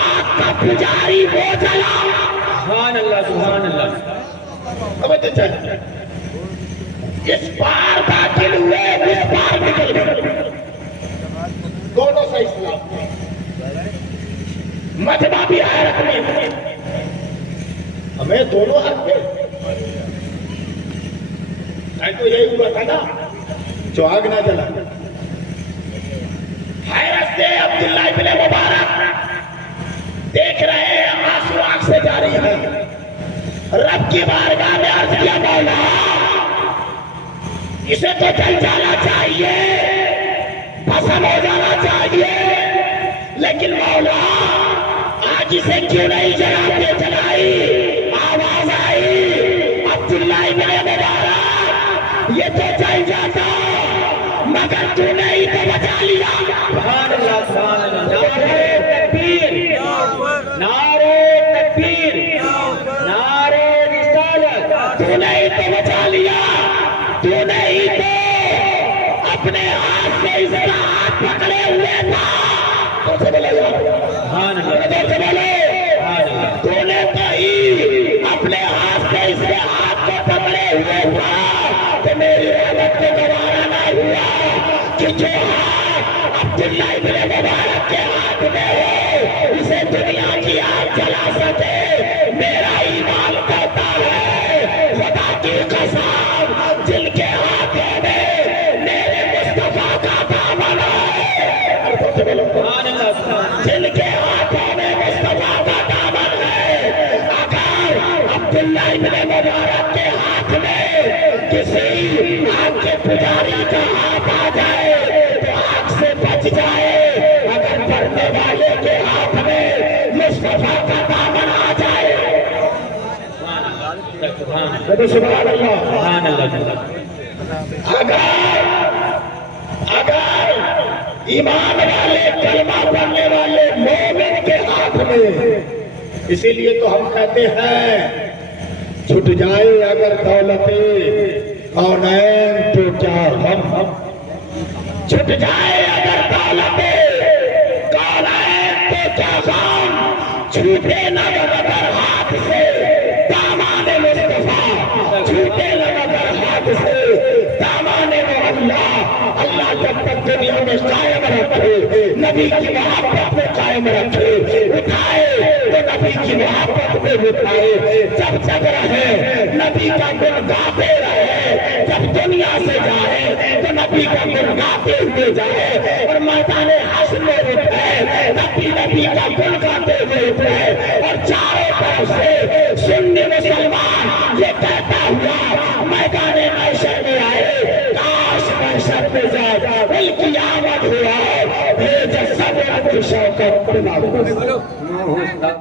آگ کا پجاری وہ جلا۔ سبحان اللہ سبحان اللہ۔ توجہ چاہیے، اس پار داخل ہوئے اس پار نکل گئے، دونوں سے اسلام مجمع بھی حیرت میں، ہمیں دونوں حق میں تو یہی ہوا تھا نا جو آگ نہ جلا۔ حیرت سے عبداللہ ابن مبارک دیکھ رہے ہیں آنسو آنکھ سے جاری ہے، رب کی بارگاہ میں عرض کیا مولا اسے تو جل جانا چاہیے، بھسم ہو جانا چاہیے، لیکن مولا آج اسے کیوں نہیں جلاتے؟ جلائی، آواز آئی عبداللہ ابن مبارک یہ تو جل جاتا مگر تو نہیں تو بچا لیا۔ سبحان اللہ سبحان اللہ۔ نعرہ تکبیر، نعرہ تکبیر، نعرہ رسالت۔ تو نہیں تو بچا لیا، تو نہیں تو اپنے ہاتھ سے اس کا ہاتھ پکڑے ہوئے تھا۔ تو سے بولے سبحان اللہ تو سے بولے سبحان اللہ۔ تو نے تو ہی اپنے ہاتھ سے اس کے ہاتھ کو پکڑے ہوئے تھا کہ میری رحمت کو گوارا نہ ہوا کہ جو ہاتھ عبداللہ ابن مبارک کے ہاتھ میں ہو اسے دنیا کی آگ جلا سکے۔ میرا ایمان کہتا ہے خدا کی قسم جن کے ہاتھوں میں میرے مصطفیٰ کا دامن ہے، سبحان اللہ سبحان جن کے ہاتھوں میں مصطفیٰ کا دامن ہے، اگر عبداللہ ابن مبارک کے ہاتھ میں کسی آگ کے پجاری کا ہاتھ آ جائے تو آگ سے بچ جائے، اگر پڑھنے والے کے ہاتھ میں مصطفیٰ کا دامن آ جائے۔ سبحان اللہ، سبحان اللہ۔ اگر ایمان والے کلمہ پڑھنے والے مومن کے ہاتھ میں، اسی لیے تو ہم کہتے ہیں چھٹ جائے اگر دولت کونین تو کیا غم، چھٹ جائے اگر دولت کونین تو کیا غم، چھوٹے نہ مگر ہاتھ سے دامان مصطفیٰ، چھوٹے نہ مگر ہاتھ سے دامان اللہ۔ اللہ جب تک دنیا میں قائم رکھے، نبی کی محبت میں قائم رکھے، اٹھائے تو نبی کی محبت میں اٹھائے، جب تک رہے نبی کا گن گاتے رہے، جب دنیا سے جائے تو نبی کا گن گاتے ہوئے جائے، اور میدان حشر میں اٹھے نبی کا گن گاتے ہوئے اٹھے، اور چاروں طرف سے سنی مسلمان یہ کہتا ہوا میدان محشر میں آئے، کاش محشر میں جائے بلکہ آمد ہوا ہے، بھیج صبر و شوقت بنا۔